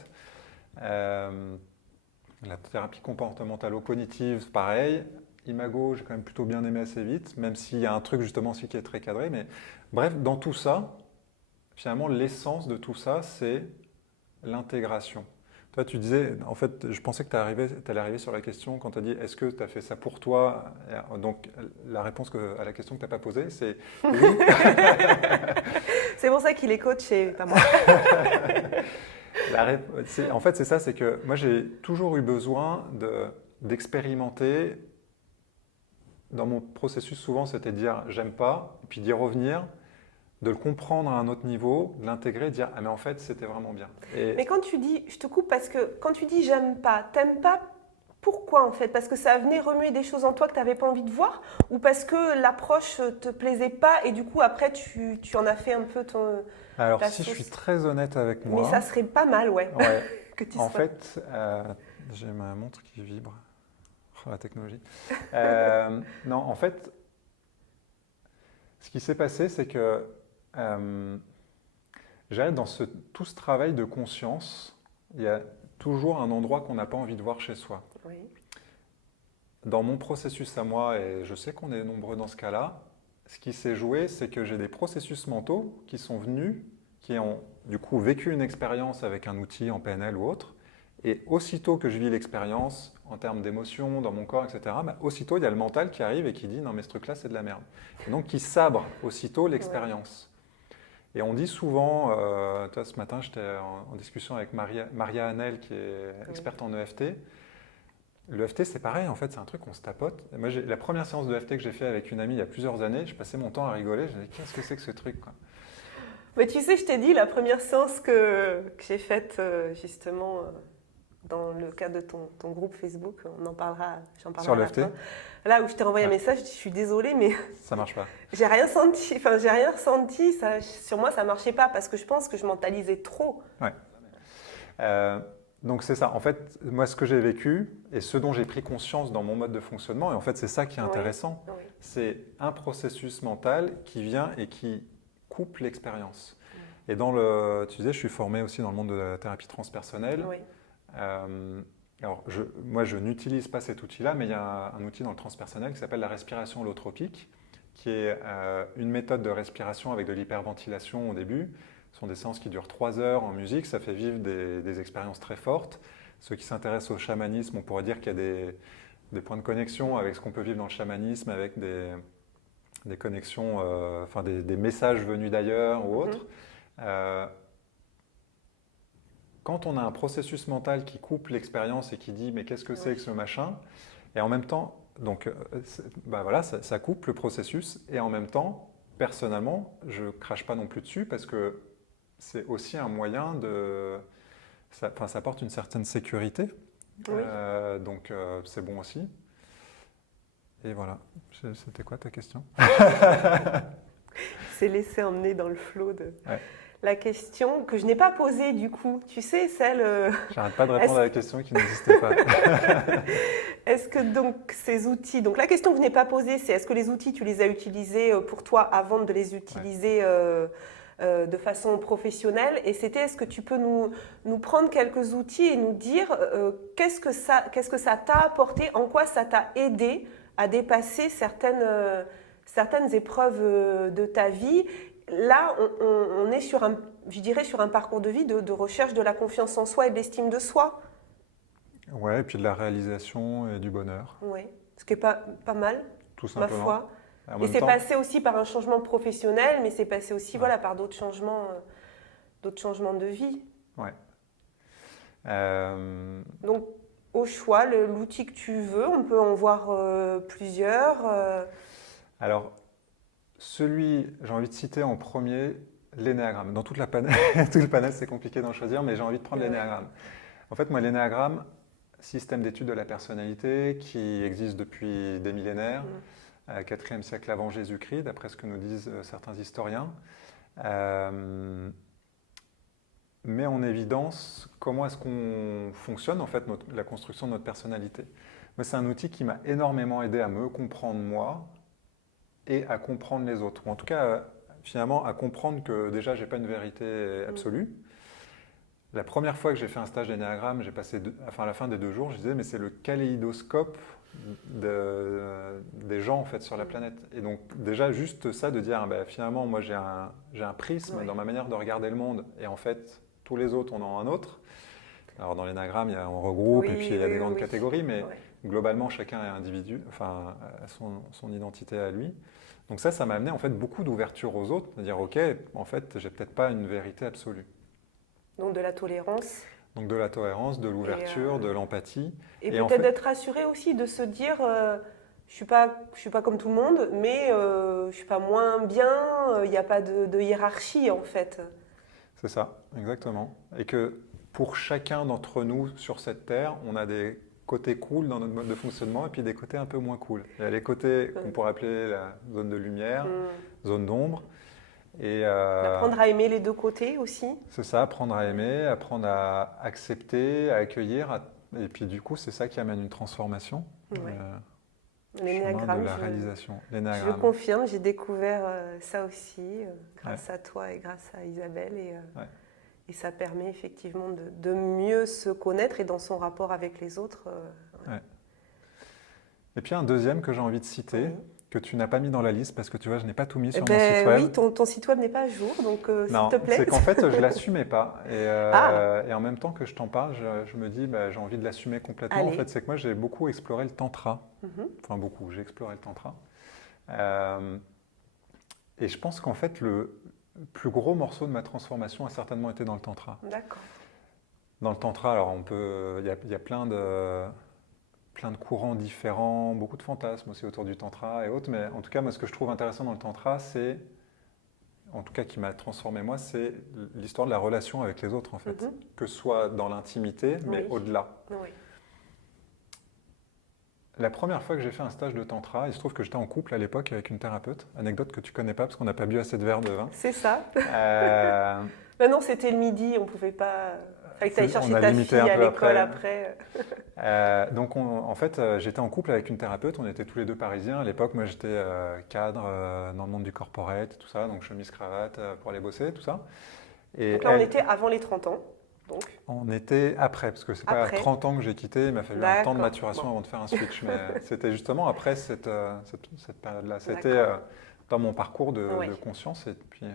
La thérapie comportementalo-cognitive, pareil. Imago, j'ai quand même plutôt bien aimé assez vite, même s'il y a un truc justement aussi qui est très cadré. Mais bref, dans tout ça, finalement, l'essence de tout ça, c'est l'intégration. Toi, tu disais, en fait, je pensais que tu allais arriver sur la question quand tu as dit est-ce que tu as fait ça pour toi? Donc, la réponse à la question que tu n'as pas posée, c'est oui. C'est pour ça qu'il est coaché, pas moi. En fait, c'est ça, c'est que moi, j'ai toujours eu besoin d'expérimenter. Dans mon processus, souvent, c'était de dire j'aime pas, puis d'y revenir, de le comprendre à un autre niveau, de l'intégrer, de dire ah mais en fait c'était vraiment bien. Mais quand tu dis, je te coupe parce que quand tu dis j'aime pas, t'aimes pas, pourquoi en fait? Parce que ça venait remuer des choses en toi que tu n'avais pas envie de voir, ou parce que l'approche te plaisait pas et du coup après tu en as fait un peu ton... Alors si je suis très honnête avec moi... Mais ça serait pas mal, ouais. Que tu en fait, j'ai ma montre qui vibre. Oh, la technologie. Non, en fait, ce qui s'est passé, c'est que dans tout ce travail de conscience, il y a toujours un endroit qu'on n'a pas envie de voir chez soi. Oui. Dans mon processus à moi, et je sais qu'on est nombreux dans ce cas-là, ce qui s'est joué, c'est que j'ai des processus mentaux qui sont venus, qui ont du coup vécu une expérience avec un outil en PNL ou autre, et aussitôt que je vis l'expérience, en termes d'émotions, dans mon corps, etc., aussitôt il y a le mental qui arrive et qui dit non mais ce truc-là c'est de la merde. Et donc qui sabre aussitôt l'expérience. Et on dit souvent, toi ce matin j'étais en discussion avec Maria Hanel qui est experte en EFT. L'EFT c'est pareil en fait, c'est un truc qu'on se tapote. Et moi la première séance de EFT que j'ai fait avec une amie il y a plusieurs années, je passais mon temps à rigoler, je me disais qu'est-ce que c'est que ce truc quoi. Mais tu sais, je t'ai dit la première séance que j'ai faite justement dans le cadre de ton groupe Facebook, on en parlera, j'en parlerai sur à la l'EFT. fin. Là où je t'ai envoyé un message, je dis, je suis désolée, mais ça marche pas. J'ai rien ressenti. Ça, sur moi, ça marchait pas parce que je pense que je mentalisais trop. Ouais. Donc c'est ça. En fait, moi, ce que j'ai vécu et ce dont j'ai pris conscience dans mon mode de fonctionnement, et en fait, c'est ça qui est intéressant, c'est un processus mental qui vient et qui coupe l'expérience. Et tu disais, je suis formé aussi dans le monde de la thérapie transpersonnelle. Oui. Alors, moi, je n'utilise pas cet outil-là, mais il y a un outil dans le transpersonnel qui s'appelle la respiration holotropique, qui est une méthode de respiration avec de l'hyperventilation au début. Ce sont des séances qui durent 3 heures en musique, ça fait vivre des expériences très fortes. Ceux qui s'intéressent au chamanisme, on pourrait dire qu'il y a des points de connexion avec ce qu'on peut vivre dans le chamanisme, avec des connexions, des messages venus d'ailleurs ou autres. Quand on a un processus mental qui coupe l'expérience et qui dit mais qu'est-ce que c'est que ce machin, et en même temps, donc voilà, ça coupe le processus, et en même temps, personnellement, je ne crache pas non plus dessus parce que c'est aussi un moyen ça apporte une certaine sécurité, donc c'est bon aussi. Et voilà, c'était quoi ta question? C'est laissé emmener dans le flot de... Ouais. La question que je n'ai pas posée du coup, tu sais, celle... J'arrête pas de répondre à la question qui n'existait pas. Est-ce que donc ces outils... Donc la question que je n'ai pas posée, c'est est-ce que les outils, tu les as utilisés pour toi avant de les utiliser de façon professionnelle? Et c'était, est-ce que tu peux nous prendre quelques outils et nous dire qu'est-ce que ça t'a apporté, en quoi ça t'a aidé à dépasser certaines épreuves de ta vie? Là, on est sur un parcours de vie de recherche de la confiance en soi et de l'estime de soi. Ouais, et puis de la réalisation et du bonheur. Oui, ce qui est pas mal, tout simplement. Ma foi. Et c'est passé aussi par un changement professionnel, mais c'est passé aussi par d'autres changements de vie. Ouais. Donc, au choix, l'outil que tu veux, on peut en voir plusieurs. Alors, j'ai envie de citer en premier l'énéagramme. Dans tout le panel, c'est compliqué d'en choisir, mais j'ai envie de prendre l'énéagramme. En fait, moi, l'énéagramme, système d'études de la personnalité qui existe depuis des millénaires, 4e siècle avant Jésus-Christ, d'après ce que nous disent certains historiens. Met en évidence comment est-ce qu'on fonctionne, en fait, la construction de notre personnalité. Moi, c'est un outil qui m'a énormément aidé à me comprendre moi et à comprendre les autres. Ou en tout cas, finalement, à comprendre que déjà, je n'ai pas une vérité absolue. La première fois que j'ai fait un stage d'énéagramme, j'ai passé, à la fin des 2 jours, je disais, mais c'est le kaléidoscope des gens en fait sur la planète. Et donc déjà juste ça de dire, finalement, moi j'ai un prisme dans ma manière de regarder le monde, et en fait tous les autres on en a un autre. Alors dans l'énéagramme, on regroupe et puis il y a des grandes catégories, mais globalement chacun est individu, enfin a son identité à lui. Donc ça m'a amené en fait beaucoup d'ouverture aux autres, de dire ok, en fait j'ai peut-être pas une vérité absolue. Donc de la tolérance. Donc de la tolérance, de l'ouverture, de l'empathie. Et peut-être en fait, d'être rassuré aussi, de se dire je suis pas comme tout le monde, mais je suis pas moins bien, il n'y a pas de hiérarchie en fait. C'est ça, exactement. Et que pour chacun d'entre nous sur cette terre, on a des côtés cool dans notre mode de fonctionnement et puis des côtés un peu moins cool. Il y a les côtés qu'on pourrait appeler la zone de lumière, zone d'ombre. Et apprendre à aimer les 2 côtés aussi. C'est ça, apprendre à aimer, apprendre à accepter, à accueillir. Et puis du coup, c'est ça qui amène une transformation. L'énéagramme, de la réalisation. Je confirme, j'ai découvert ça aussi grâce à toi et grâce à Isabelle. Et ça permet effectivement de mieux se connaître et dans son rapport avec les autres. Et puis un deuxième que j'ai envie de citer, que tu n'as pas mis dans la liste parce que tu vois, je n'ai pas tout mis sur mon site web. Oui, ton site web n'est pas à jour, donc s'il te plaît. C'est qu'en fait, je ne l'assumais pas. Et en même temps que je t'en parle, je me dis, j'ai envie de l'assumer complètement. Allez. En fait, c'est que moi, j'ai beaucoup exploré le tantra. Enfin, beaucoup, j'ai exploré le tantra. Et je pense qu'en fait, le plus gros morceau de ma transformation a certainement été dans le tantra. D'accord. Dans le tantra, alors il y a plein de courants différents, beaucoup de fantasmes aussi autour du tantra et autres, mais en tout cas, moi, ce que je trouve intéressant dans le tantra, c'est, en tout cas qui m'a transformé moi, c'est l'histoire de la relation avec les autres, en fait. Que ce soit dans l'intimité, mais au-delà. Oui. La première fois que j'ai fait un stage de tantra, il se trouve que j'étais en couple à l'époque avec une thérapeute, anecdote que tu connais pas parce qu'on n'a pas bu assez de verre de vin. C'est ça. Non, c'était le midi, on ne pouvait pas... Fallait que tu ailles chercher ta fille à l'école après. Donc, en fait, j'étais en couple avec une thérapeute. On était tous les 2 parisiens. À l'époque, moi, j'étais cadre dans le monde du corporate, tout ça. Donc, chemise, cravate pour aller bosser, tout ça. Et donc là, on était avant les 30 ans. Donc. On était après, parce que c'est pas à 30 ans que j'ai quitté. Il m'a fallu un temps de maturation avant de faire un switch. Mais c'était justement après cette période-là. C'était dans mon parcours de conscience. Et puis...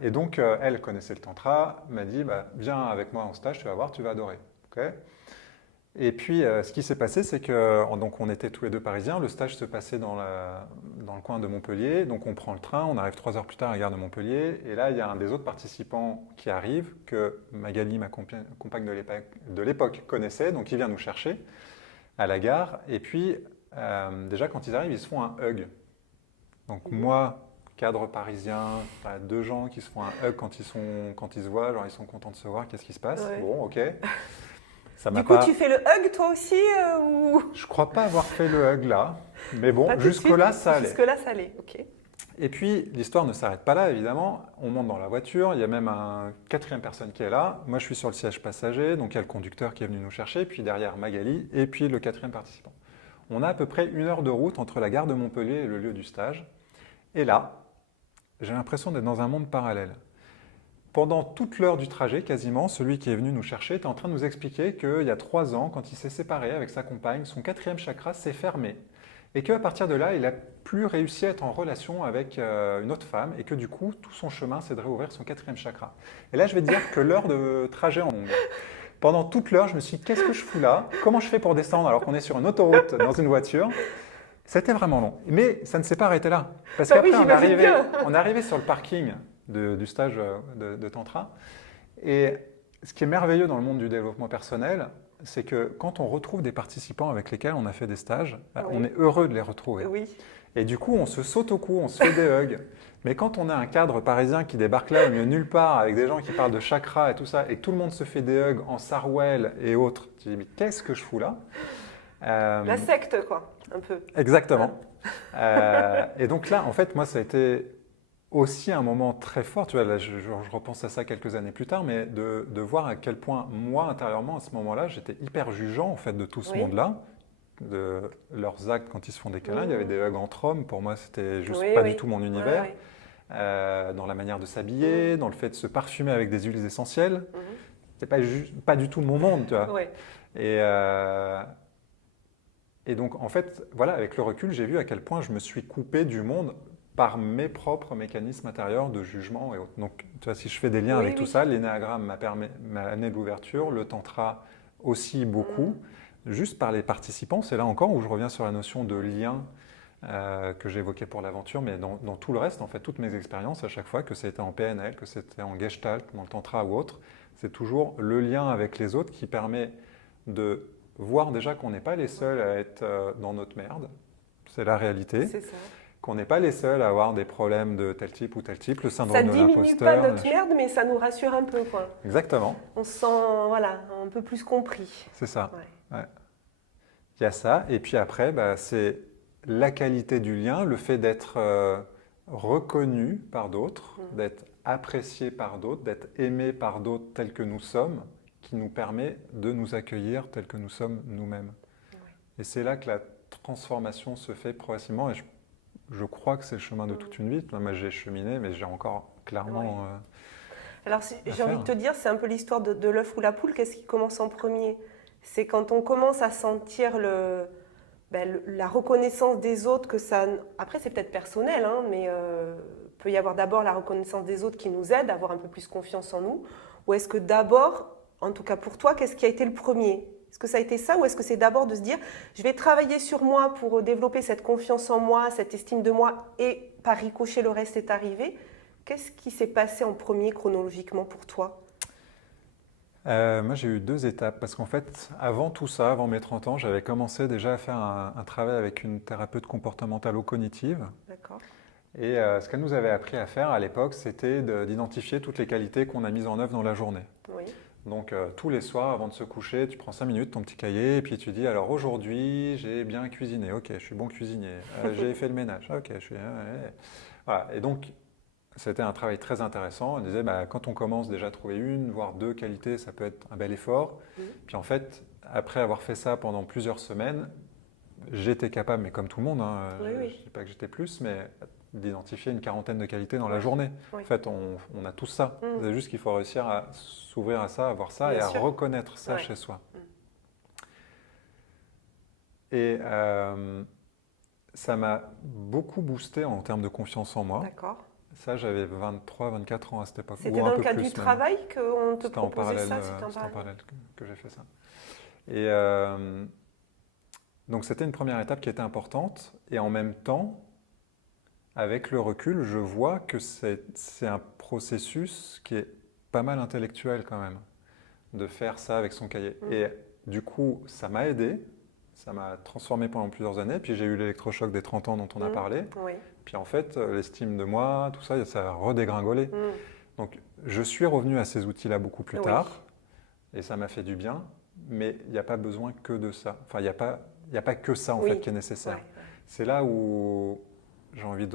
et donc, elle connaissait le tantra, m'a dit viens avec moi en stage, tu vas voir, tu vas adorer. Okay. Et puis, ce qui s'est passé, c'est qu'on était tous les 2 parisiens. Le stage se passait dans le coin de Montpellier. Donc, on prend le train, on arrive 3 heures plus tard à la gare de Montpellier. Et là, il y a un des autres participants qui arrive, que Magali, ma compagne de l'époque, connaissait. Donc, il vient nous chercher à la gare. Et puis, déjà, quand ils arrivent, ils se font un hug. Donc, moi, cadre parisien, 2 gens qui se font un hug quand ils se voient, genre ils sont contents de se voir, qu'est-ce qui se passe? Bon, ok. Du coup, tu fais le hug toi aussi ou... Je crois pas avoir fait le hug là, mais bon, jusque-là ça allait. Jusque-là ça allait, ok. Et puis l'histoire ne s'arrête pas là, évidemment. On monte dans la voiture, il y a même une 4e personne qui est là. Moi, je suis sur le siège passager, donc il y a le conducteur qui est venu nous chercher, puis derrière Magali, et puis le 4e participant. On a à peu près 1 heure de route entre la gare de Montpellier et le lieu du stage. Et là, j'ai l'impression d'être dans un monde parallèle. Pendant toute l'heure du trajet, quasiment, celui qui est venu nous chercher était en train de nous expliquer qu'il y a 3 ans, quand il s'est séparé avec sa compagne, son 4e chakra s'est fermé. Et qu'à partir de là, il n'a plus réussi à être en relation avec une autre femme et que du coup, tout son chemin, c'est de réouvrir son 4e chakra. Et là, je vais te dire que l'heure de trajet en longue. Pendant toute l'heure, je me suis dit, qu'est-ce que je fous là? Comment je fais pour descendre alors qu'on est sur une autoroute dans une voiture? C'était vraiment long. Mais ça ne s'est pas arrêté là. Parce qu'après, on est arrivé sur le parking du stage de Tantra. Et ce qui est merveilleux dans le monde du développement personnel, c'est que quand on retrouve des participants avec lesquels on a fait des stages, on est heureux de les retrouver. Oui. Et du coup, on se saute au cou, on se fait des hugs. Mais quand on a un cadre parisien qui débarque là au milieu de nulle part, avec des gens qui parlent de chakra et tout ça, et que tout le monde se fait des hugs en Sarwell et autres, tu te dis, mais qu'est-ce que je fous là? La secte, quoi, un peu. Exactement. Et donc là, en fait, moi, ça a été aussi un moment très fort, tu vois, là, je repense à ça quelques années plus tard, mais de voir à quel point, moi, intérieurement, à ce moment-là, j'étais hyper jugeant, en fait, de tout ce Oui. monde-là, de leurs actes quand ils se font des câlins. Il y avait des hugs entre hommes, pour moi, c'était juste Oui, pas oui. du tout mon Ouais, univers. ouais. Dans la manière de s'habiller, dans le fait de se parfumer avec des huiles essentielles. Mhm. C'était pas du tout mon monde, tu vois. Ouais. Et, euh, et donc, en fait, voilà, avec le recul, j'ai vu à quel point je me suis coupé du monde par mes propres mécanismes intérieurs de jugement et autres. Donc, tu vois, si je fais des liens Oui, avec tout oui. ça, l'énéagramme m'a amené de l'ouverture, le tantra aussi beaucoup, juste par les participants. C'est là encore où je reviens sur la notion de lien que j'évoquais pour l'aventure, mais dans tout le reste, en fait, toutes mes expériences, à chaque fois, que c'était en PNL, que c'était en Gestalt, dans le Tantra ou autre, c'est toujours le lien avec les autres qui permet de voir déjà qu'on n'est pas les seuls à être dans notre merde, c'est la réalité, C'est ça. qu'on n'est pas les seuls à avoir des problèmes de tel type ou tel type, le Ça syndrome de diminue pas l'imposteur. notre merde, mais ça nous rassure un peu, quoi. Exactement, On se sent, voilà, un peu plus compris. c'est ça. Ouais. Ouais. Il y a ça, et puis après, bah, c'est la qualité du lien, le fait d'être reconnu par d'autres, d'être apprécié par d'autres, d'être aimé par d'autres tels que nous sommes, qui nous permet de nous accueillir tels que nous sommes nous-mêmes. Ouais. Et c'est là que la transformation se fait progressivement, et je crois que c'est le chemin de toute une vie. Moi, j'ai cheminé, mais j'ai encore clairement Alors, à j'ai envie de faire. te dire, c'est un peu l'histoire de l'œuf ou la poule. Qu'est-ce qui commence en premier? C'est quand on commence à sentir la reconnaissance des autres, que ça. Après, c'est peut-être personnel, hein, mais peut y avoir d'abord la reconnaissance des autres qui nous aide à avoir un peu plus confiance en nous. Ou est-ce que d'abord, en tout cas pour toi, qu'est-ce qui a été le premier? Est-ce que ça a été ça ou est-ce que c'est d'abord de se dire, je vais travailler sur moi pour développer cette confiance en moi, cette estime de moi et par ricochet le reste est arrivé? Qu'est-ce qui s'est passé en premier chronologiquement pour toi? Moi, j'ai eu deux étapes parce qu'en fait, avant tout ça, avant mes 30 ans, j'avais commencé déjà à faire un travail avec une thérapeute comportementalo-cognitive. D'accord. Et ce qu'elle nous avait appris à faire à l'époque, c'était d'identifier toutes les qualités qu'on a mises en œuvre dans la journée. Oui. Donc tous les soirs, avant de se coucher, tu prends 5 minutes, ton petit cahier, et puis tu dis, alors aujourd'hui, j'ai bien cuisiné, ok, je suis bon cuisinier. J'ai fait le ménage, ok, je suis... ouais. Voilà. Et donc, c'était un travail très intéressant. On disait, bah, quand on commence déjà à trouver une, voire deux qualités, ça peut être un bel effort. Puis en fait, après avoir fait ça pendant plusieurs semaines, j'étais capable, mais comme tout le monde, hein, Oui, je ne oui. dis pas que j'étais plus, mais d'identifier une quarantaine de qualités dans la Ouais. journée. Oui. En fait, on a tout ça. Mm. C'est juste qu'il faut réussir à s'ouvrir à ça, à voir ça Bien et à sûr. reconnaître ça Ouais. chez soi. Mm. Et ça m'a beaucoup boosté en termes de confiance en moi. D'accord. Ça, j'avais 23, 24 ans à cette époque, C'était ou dans un le peu cadre plus du même. travail qu'on te C'était en proposait parallèle, ça? C'était en c'était en parallèle. parallèle que j'ai fait ça. Et donc c'était une première étape qui était importante. Et en même temps, avec le recul, je vois que c'est un processus qui est pas mal intellectuel quand même, de faire ça avec son cahier. Mm. Et du coup, ça m'a aidé, ça m'a transformé pendant plusieurs années. Puis j'ai eu l'électrochoc des 30 ans dont on a parlé. Oui. Puis en fait, l'estime de moi, tout ça, ça a redégringolé. Mm. Donc je suis revenu à ces outils-là beaucoup plus Oui. tard, et ça m'a fait du bien, mais il n'y a pas besoin que de ça. Enfin, il n'y a pas que ça en Oui. fait qui est nécessaire. Ouais. C'est là où j'ai envie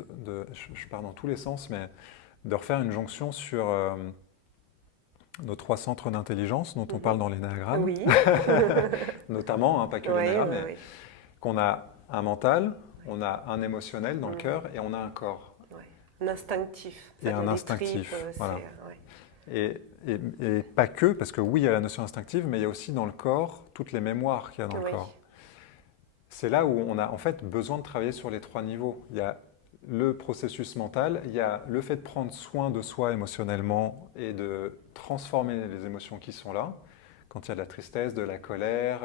je pars dans tous les sens, mais de refaire une jonction sur nos 3 centres d'intelligence dont on parle dans l'énéagramme, Oui. notamment, hein, pas que Oui, l'énéagramme, oui, mais oui. qu'on a un mental, on a un émotionnel dans le Mm. cœur et on a un corps. Ouais. Un instinctif. Et Ça un vient des instinctif, tripes, voilà. ouais. Et pas que, parce que oui, il y a la notion instinctive, mais il y a aussi dans le corps toutes les mémoires qu'il y a dans le Oui. corps. C'est là où on a en fait besoin de travailler sur les 3 niveaux. Il y a le processus mental, il y a le fait de prendre soin de soi émotionnellement et de transformer les émotions qui sont là. Quand il y a de la tristesse, de la colère,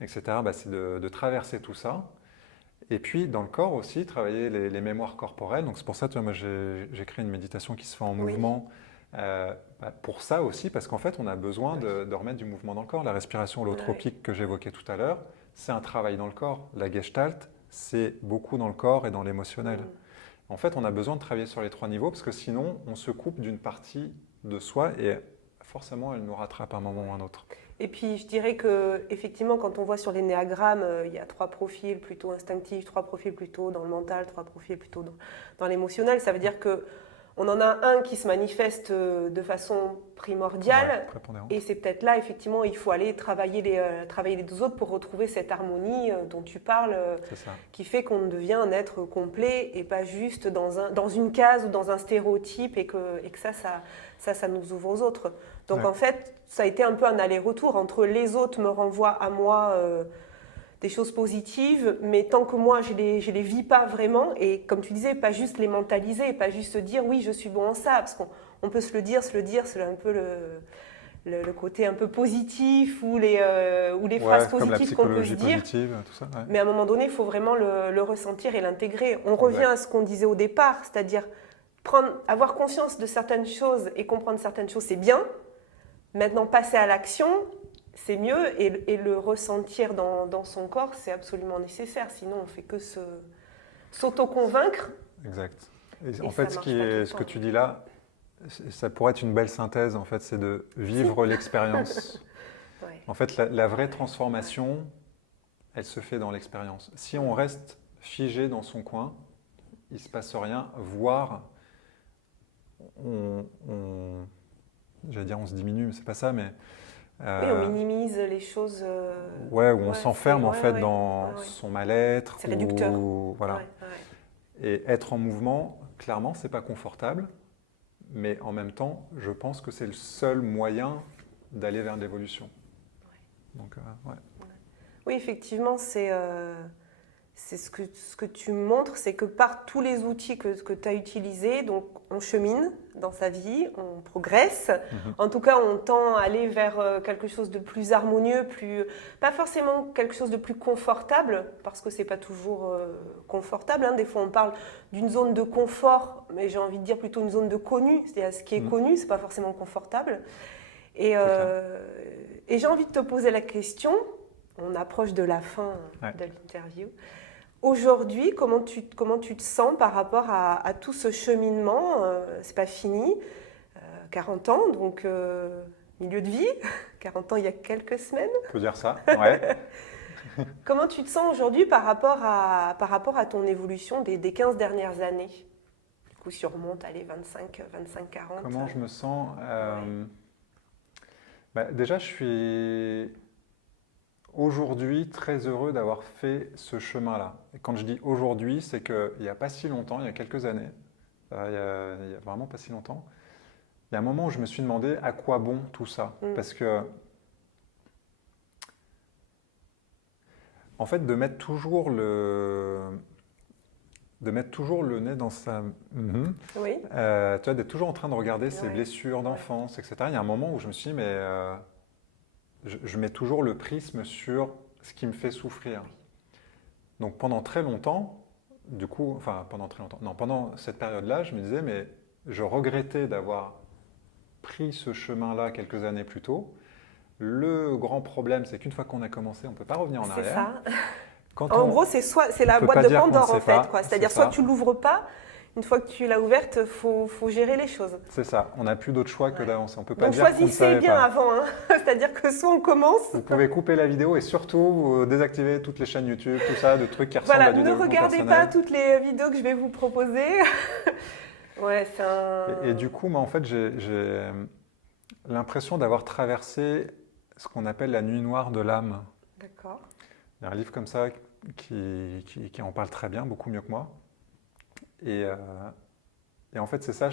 etc., bah, c'est de traverser tout ça. Et puis dans le corps aussi, travailler les mémoires corporelles. Donc c'est pour ça, tu vois, moi j'ai créé une méditation qui se fait en Oui. mouvement. Pour ça aussi, parce qu'en fait, on a besoin de remettre du mouvement dans le corps. La respiration holotropique que j'évoquais tout à l'heure, c'est un travail dans le corps. La gestalt, c'est beaucoup dans le corps et dans l'émotionnel. En fait, on a besoin de travailler sur les 3 niveaux parce que sinon, on se coupe d'une partie de soi et forcément, elle nous rattrape à un moment ou à un autre. Et puis, je dirais que effectivement, quand on voit sur l'énéagramme, il y a 3 profils plutôt instinctifs, 3 profils plutôt dans le mental, 3 profils plutôt dans l'émotionnel. Ça veut dire que on en a un qui se manifeste de façon primordiale, Ouais, prépondérante. et c'est peut-être là, effectivement, il faut aller travailler les 2 autres pour retrouver cette harmonie dont tu parles, C'est ça. qui fait qu'on devient un être complet et pas juste dans une case ou dans un stéréotype, et que ça nous ouvre aux autres. Donc Ouais. en fait, ça a été un peu un aller-retour entre les autres me renvoient à moi des choses positives, mais tant que moi je les vis pas vraiment, et comme tu disais, pas juste les mentaliser, pas juste se dire oui je suis bon en ça, parce qu'on peut se le dire, c'est un peu le côté un peu positif, ou les phrases Comme la positives qu'on peut se psychologie dire. positive, tout ça. Ouais. Mais à un moment donné, il faut vraiment le ressentir et l'intégrer. On revient Exact. à ce qu'on disait au départ, c'est-à-dire avoir conscience de certaines choses et comprendre certaines choses, c'est bien. Maintenant, passer à l'action, c'est mieux, et le ressentir dans son corps, c'est absolument nécessaire. Sinon, on fait que s'auto-convaincre. Exact. Et Et en ça fait, marche pas tout le ce que temps. tu dis là, ça pourrait être une belle synthèse, en fait, c'est de vivre l'expérience. Ouais. En fait, la vraie transformation, elle se fait dans l'expérience. Si on reste figé dans son coin, il ne se passe rien, voire j'allais dire on se diminue, mais c'est pas ça, mais Oui, on minimise les choses. ouais, où on Ouais, s'enferme en fait dans ouais. son mal-être, C'est réducteur. ou voilà. Ouais, ouais. Et être en mouvement, clairement, c'est pas confortable, mais en même temps, je pense que c'est le seul moyen d'aller vers l'évolution. Donc, ouais. Oui, effectivement, c'est ce que tu montres, c'est que par tous les outils que tu as utilisés, donc on chemine dans sa vie, on progresse. En tout cas, on tend à aller vers quelque chose de plus harmonieux, pas forcément quelque chose de plus confortable, parce que c'est pas toujours confortable. Hein. Des fois, on parle d'une zone de confort, mais j'ai envie de dire plutôt une zone de connu. C'est-à-dire, ce qui est connu, c'est pas forcément confortable. Et j'ai envie de te poser la question. On approche de la fin de l'interview. Aujourd'hui, comment tu te sens par rapport à tout ce cheminement C'est pas fini. 40 ans, donc milieu de vie. 40 ans il y a quelques semaines. On peut dire ça, ouais. Comment tu te sens aujourd'hui par rapport à ton évolution des 15 dernières années? Du coup, si on remonte, allez, 25, 40. Comment je me sens déjà, je suis aujourd'hui très heureux d'avoir fait ce chemin-là. Et quand je dis aujourd'hui, c'est qu'il n'y a pas si longtemps, il y a quelques années, il y a vraiment pas si longtemps, il y a un moment où je me suis demandé à quoi bon tout ça. Parce que, en fait, de mettre toujours le nez dans sa... Oui. Tu vois, d'être toujours en train de regarder ses blessures d'enfance, etc. Il y a un moment où je me suis dit, mais je mets toujours le prisme sur ce qui me fait souffrir. Donc pendant très longtemps, du coup, enfin pendant très longtemps, non, pendant cette période-là, je me disais, mais je regrettais d'avoir pris ce chemin-là quelques années plus tôt. Le grand problème, c'est qu'une fois qu'on a commencé, on ne peut pas revenir en arrière. C'est ça. Quand En gros, c'est la boîte de Pandore, en fait. C'est-à-dire, soit tu l'ouvres pas, une fois que tu l'as ouverte, il faut gérer les choses. C'est ça, on n'a plus d'autre choix que d'avancer. On peut pas Donc dire qu'on ne choisissez savait bien pas. avant, hein. C'est-à-dire que soit on commence. Vous pouvez couper la vidéo et surtout désactiver toutes les chaînes YouTube, tout ça, de trucs qui ressemblent Voilà, à du ne développement regardez personnel. pas toutes les vidéos que je vais vous proposer. Ouais, c'est Et du coup, moi, en fait, j'ai l'impression d'avoir traversé ce qu'on appelle la nuit noire de l'âme. D'accord. Il y a un livre comme ça qui en parle très bien, beaucoup mieux que moi. Et en fait, c'est ça,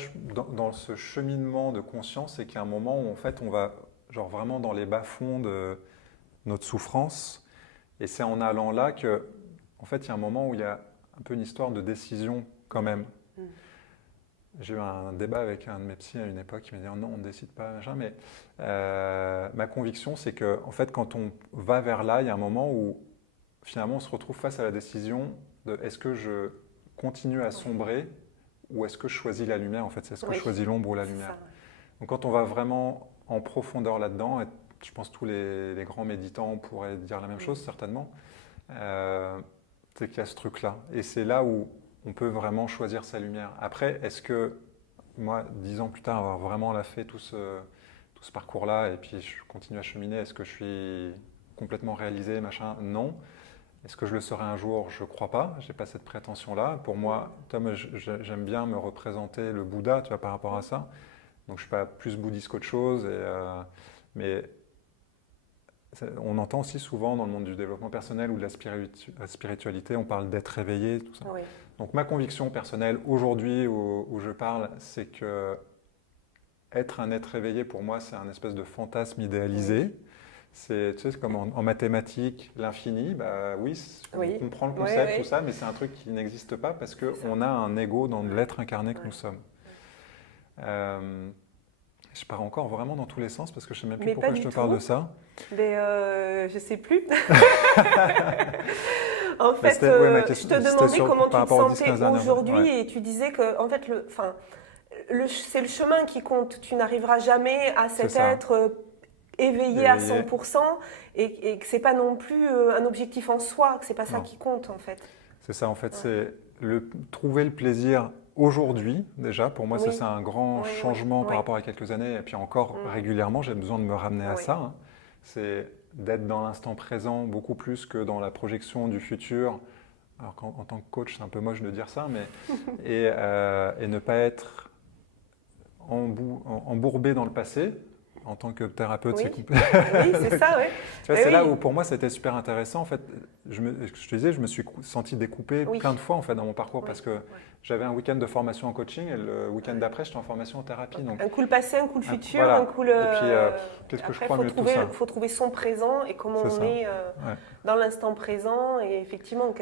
dans ce cheminement de conscience, c'est qu'il y a un moment où en fait, on va genre vraiment dans les bas-fonds de notre souffrance. Et c'est en allant là que, en fait, il y a un moment où il y a un peu une histoire de décision quand même. J'ai eu un débat avec un de mes psys à une époque qui m'a dit non, on ne décide pas, machin, mais ma conviction, c'est que en fait, quand on va vers là, il y a un moment où finalement on se retrouve face à la décision de est-ce que je continue à sombrer ou est-ce que je choisis la lumière, en fait, est-ce que je choisis l'ombre ou la lumière. Ça. Donc quand on va vraiment en profondeur là-dedans, et je pense que tous les grands méditants pourraient dire la même chose certainement, c'est qu'il y a ce truc-là. Et c'est là où on peut vraiment choisir sa lumière. Après, est-ce que moi, 10 ans plus tard, avoir vraiment fait tout ce parcours-là et puis je continue à cheminer, est-ce que je suis complètement réalisé, machin? Non. Est-ce que je le serai un jour? Je ne crois pas. Je n'ai pas cette prétention-là. Pour moi, j'aime bien me représenter le Bouddha, tu vois, par rapport à ça. Donc, je ne suis pas plus bouddhiste qu'autre chose. Mais on entend aussi souvent dans le monde du développement personnel ou de la spiritualité, on parle d'être éveillé, tout ça. Oui. Donc, ma conviction personnelle aujourd'hui où je parle, c'est que être un être éveillé, pour moi, c'est un espèce de fantasme idéalisé. Oui. C'est comme en mathématiques, l'infini, bah oui, Oui. on comprend le concept, Oui, oui. tout ça, mais c'est un truc qui n'existe pas parce qu'on a un ego dans l'être incarné que nous sommes. Je pars encore vraiment dans tous les sens parce que je ne sais même plus Mais pourquoi pas je te du parle tout. de ça. Mais je ne sais plus. En Mais fait, ma je question, te c'était demandais comment tu par te rapport aux sentais 10-15 dernières aujourd'hui ouais. et tu disais que en fait, c'est le chemin qui compte. Tu n'arriveras jamais à cet ça. être éveillé à 100% et que ce n'est pas non plus un objectif en soi, que ce n'est pas ça qui compte en fait. C'est ça en fait, c'est trouver le plaisir aujourd'hui déjà. Pour moi, c'est un grand changement par rapport à quelques années et puis encore régulièrement, j'ai besoin de me ramener à ça. Hein. C'est d'être dans l'instant présent beaucoup plus que dans la projection du futur. Alors en tant que coach, c'est un peu moche de dire ça, mais et ne pas être embourbé dans le passé. En tant que thérapeute, oui. c'est compliqué. Oui, c'est ça, oui. Tu vois, c'est là où pour moi c'était super intéressant. En fait, je te disais, je me suis senti découpé plein de fois en fait dans mon parcours parce que j'avais un week-end de formation en coaching et le week-end d'après, j'étais en formation en thérapie. Donc, un coup le passé, un coup le futur, voilà. un coup le. Et puis, qu'est-ce que je crois mieux de tout ça? Il faut trouver son présent et comment on est dans l'instant présent. Et effectivement,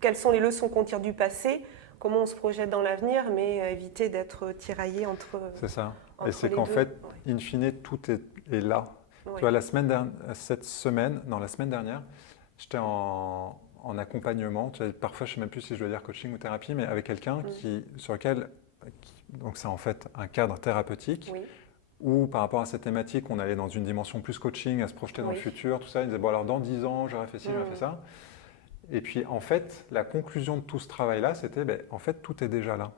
quelles sont les leçons qu'on tire du passé? Comment on se projette dans l'avenir, mais éviter d'être tiraillé entre. C'est ça. Et c'est qu'en fait, in fine, tout est là. Oui. Tu vois, la semaine dernière, j'étais en accompagnement. Tu vois, parfois, je ne sais même plus si je dois dire coaching ou thérapie, mais avec quelqu'un donc c'est en fait un cadre thérapeutique, où par rapport à cette thématique, on allait dans une dimension plus coaching, à se projeter dans le futur, tout ça. Il disait, bon alors dans 10 ans, j'aurais fait ci, j'aurais fait ça. Et puis en fait, la conclusion de tout ce travail-là, c'était, en fait, tout est déjà là.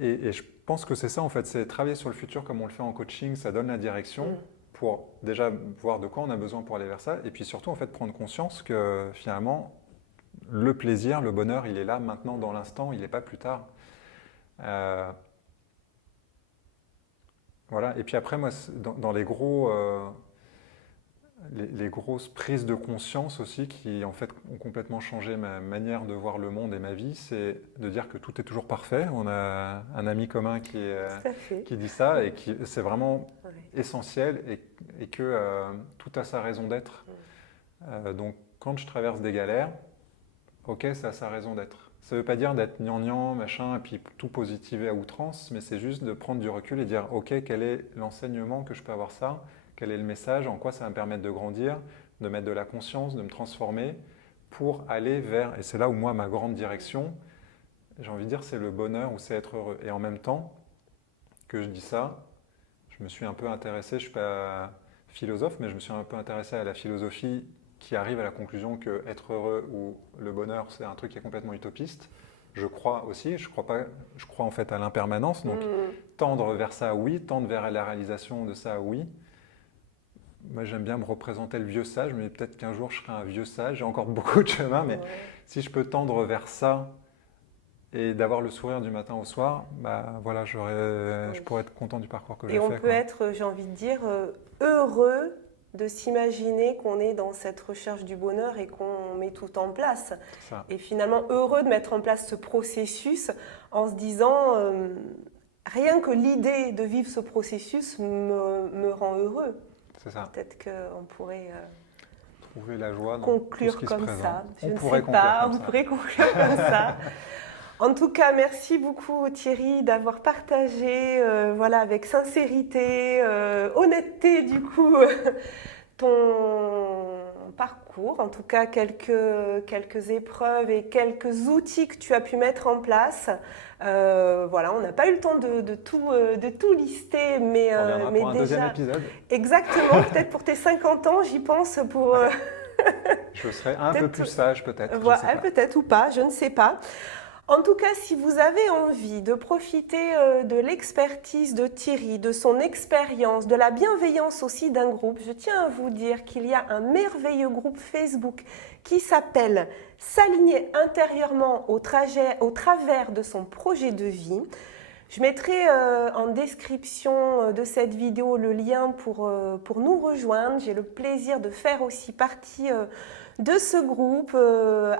Et je pense que c'est ça en fait, c'est travailler sur le futur comme on le fait en coaching, ça donne la direction pour déjà voir de quoi on a besoin pour aller vers ça et puis surtout en fait prendre conscience que finalement le plaisir, le bonheur, il est là maintenant dans l'instant, il n'est pas plus tard. Voilà, et puis après moi dans les grosses prises de conscience aussi qui en fait ont complètement changé ma manière de voir le monde et ma vie, c'est de dire que tout est toujours parfait. On a un ami commun qui dit ça et qui c'est vraiment essentiel et que tout a sa raison d'être. Donc quand je traverse des galères, ok, ça a sa raison d'être. Ça ne veut pas dire d'être gnangnan, machin, et puis tout positiver à outrance, mais c'est juste de prendre du recul et dire ok, quel est l'enseignement que je peux avoir ça? Quel est le message? En quoi ça va me permettre de grandir, de mettre de la conscience, de me transformer pour aller vers… Et c'est là où moi, ma grande direction, j'ai envie de dire, c'est le bonheur ou c'est être heureux. Et en même temps que je dis ça, je me suis un peu intéressé, je ne suis pas philosophe, mais je me suis un peu intéressé à la philosophie qui arrive à la conclusion que être heureux ou le bonheur, c'est un truc qui est complètement utopiste. Je crois aussi, je crois en fait à l'impermanence. Donc tendre vers ça, oui. Tendre vers la réalisation de ça, oui. Moi, j'aime bien me représenter le vieux sage, mais peut-être qu'un jour, je serai un vieux sage. J'ai encore beaucoup de chemin, mais si je peux tendre vers ça et d'avoir le sourire du matin au soir, bah voilà, je pourrais être content du parcours que j'ai fait. Et on peut être, j'ai envie de dire, heureux de s'imaginer qu'on est dans cette recherche du bonheur et qu'on met tout en place. Et finalement, heureux de mettre en place ce processus en se disant, rien que l'idée de vivre ce processus me rend heureux. C'est ça. Peut-être qu'on pourrait trouver la joie dans conclure tout ce qui comme se présente. ça. Je ne sais pourrait pas, on pourrait conclure comme ça. En tout cas, merci beaucoup Thierry d'avoir partagé avec sincérité, honnêteté du coup, ton parcours, en tout cas quelques épreuves et quelques outils que tu as pu mettre en place. On n'a pas eu le temps de tout lister, mais on reviendra pour un déjà… deuxième épisode. Exactement, peut-être pour tes 50 ans, j'y pense pour… Je serai un peu plus sage peut-être. Voilà, peut-être ou pas, je ne sais pas. En tout cas, si vous avez envie de profiter de l'expertise de Thierry, de son expérience, de la bienveillance aussi d'un groupe, je tiens à vous dire qu'il y a un merveilleux groupe Facebook qui s'appelle « S'aligner intérieurement au travers de son projet de vie ». Je mettrai en description de cette vidéo le lien pour nous rejoindre. J'ai le plaisir de faire aussi partie de ce groupe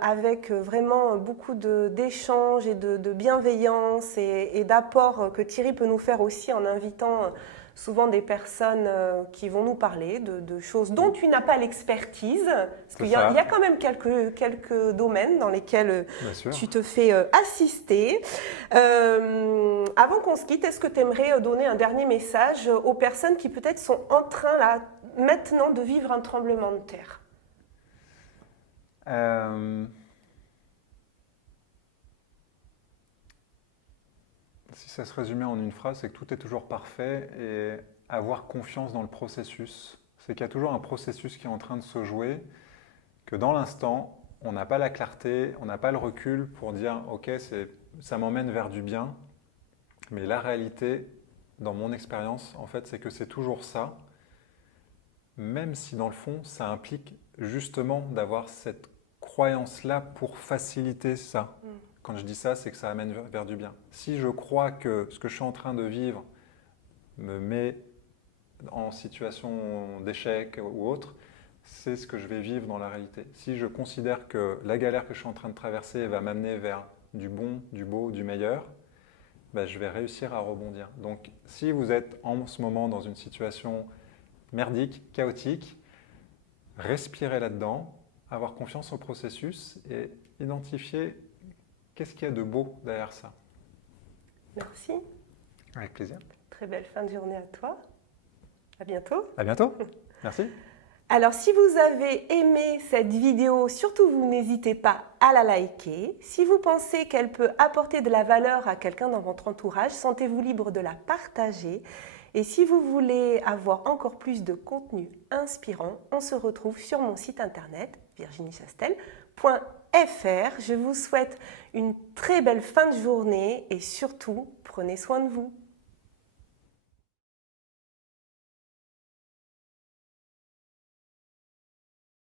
avec vraiment beaucoup d'échanges et de bienveillance et d'apports que Thierry peut nous faire aussi en invitant souvent des personnes qui vont nous parler de choses dont tu n'as pas l'expertise. Parce qu'il y a quand même quelques domaines dans lesquels tu te fais assister. Avant qu'on se quitte, est-ce que tu aimerais donner un dernier message aux personnes qui peut-être sont en train là, maintenant de vivre un tremblement de terre ? Si ça se résumait en une phrase, c'est que tout est toujours parfait et avoir confiance dans le processus. C'est qu'il y a toujours un processus qui est en train de se jouer, que dans l'instant, on n'a pas la clarté, on n'a pas le recul pour dire « ok, ça m'emmène vers du bien », mais la réalité, dans mon expérience, en fait, c'est que c'est toujours ça, même si dans le fond, ça implique justement d'avoir cette croyance-là pour faciliter ça. Quand je dis ça, c'est que ça amène vers du bien. Si je crois que ce que je suis en train de vivre me met en situation d'échec ou autre, c'est ce que je vais vivre dans la réalité. Si je considère que la galère que je suis en train de traverser va m'amener vers du bon, du beau, du meilleur, ben, je vais réussir à rebondir. Donc, si vous êtes en ce moment dans une situation merdique, chaotique, respirez là-dedans, avoir confiance au processus et identifier qu'est-ce qu'il y a de beau derrière ça. Merci. Avec plaisir. Très belle fin de journée à toi. À bientôt. À bientôt. Merci. Alors, si vous avez aimé cette vidéo, surtout vous n'hésitez pas à la liker. Si vous pensez qu'elle peut apporter de la valeur à quelqu'un dans votre entourage, sentez-vous libre de la partager. Et si vous voulez avoir encore plus de contenu inspirant, on se retrouve sur mon site internet virginiechastel.fr. Je vous souhaite une très belle fin de journée et surtout, prenez soin de vous.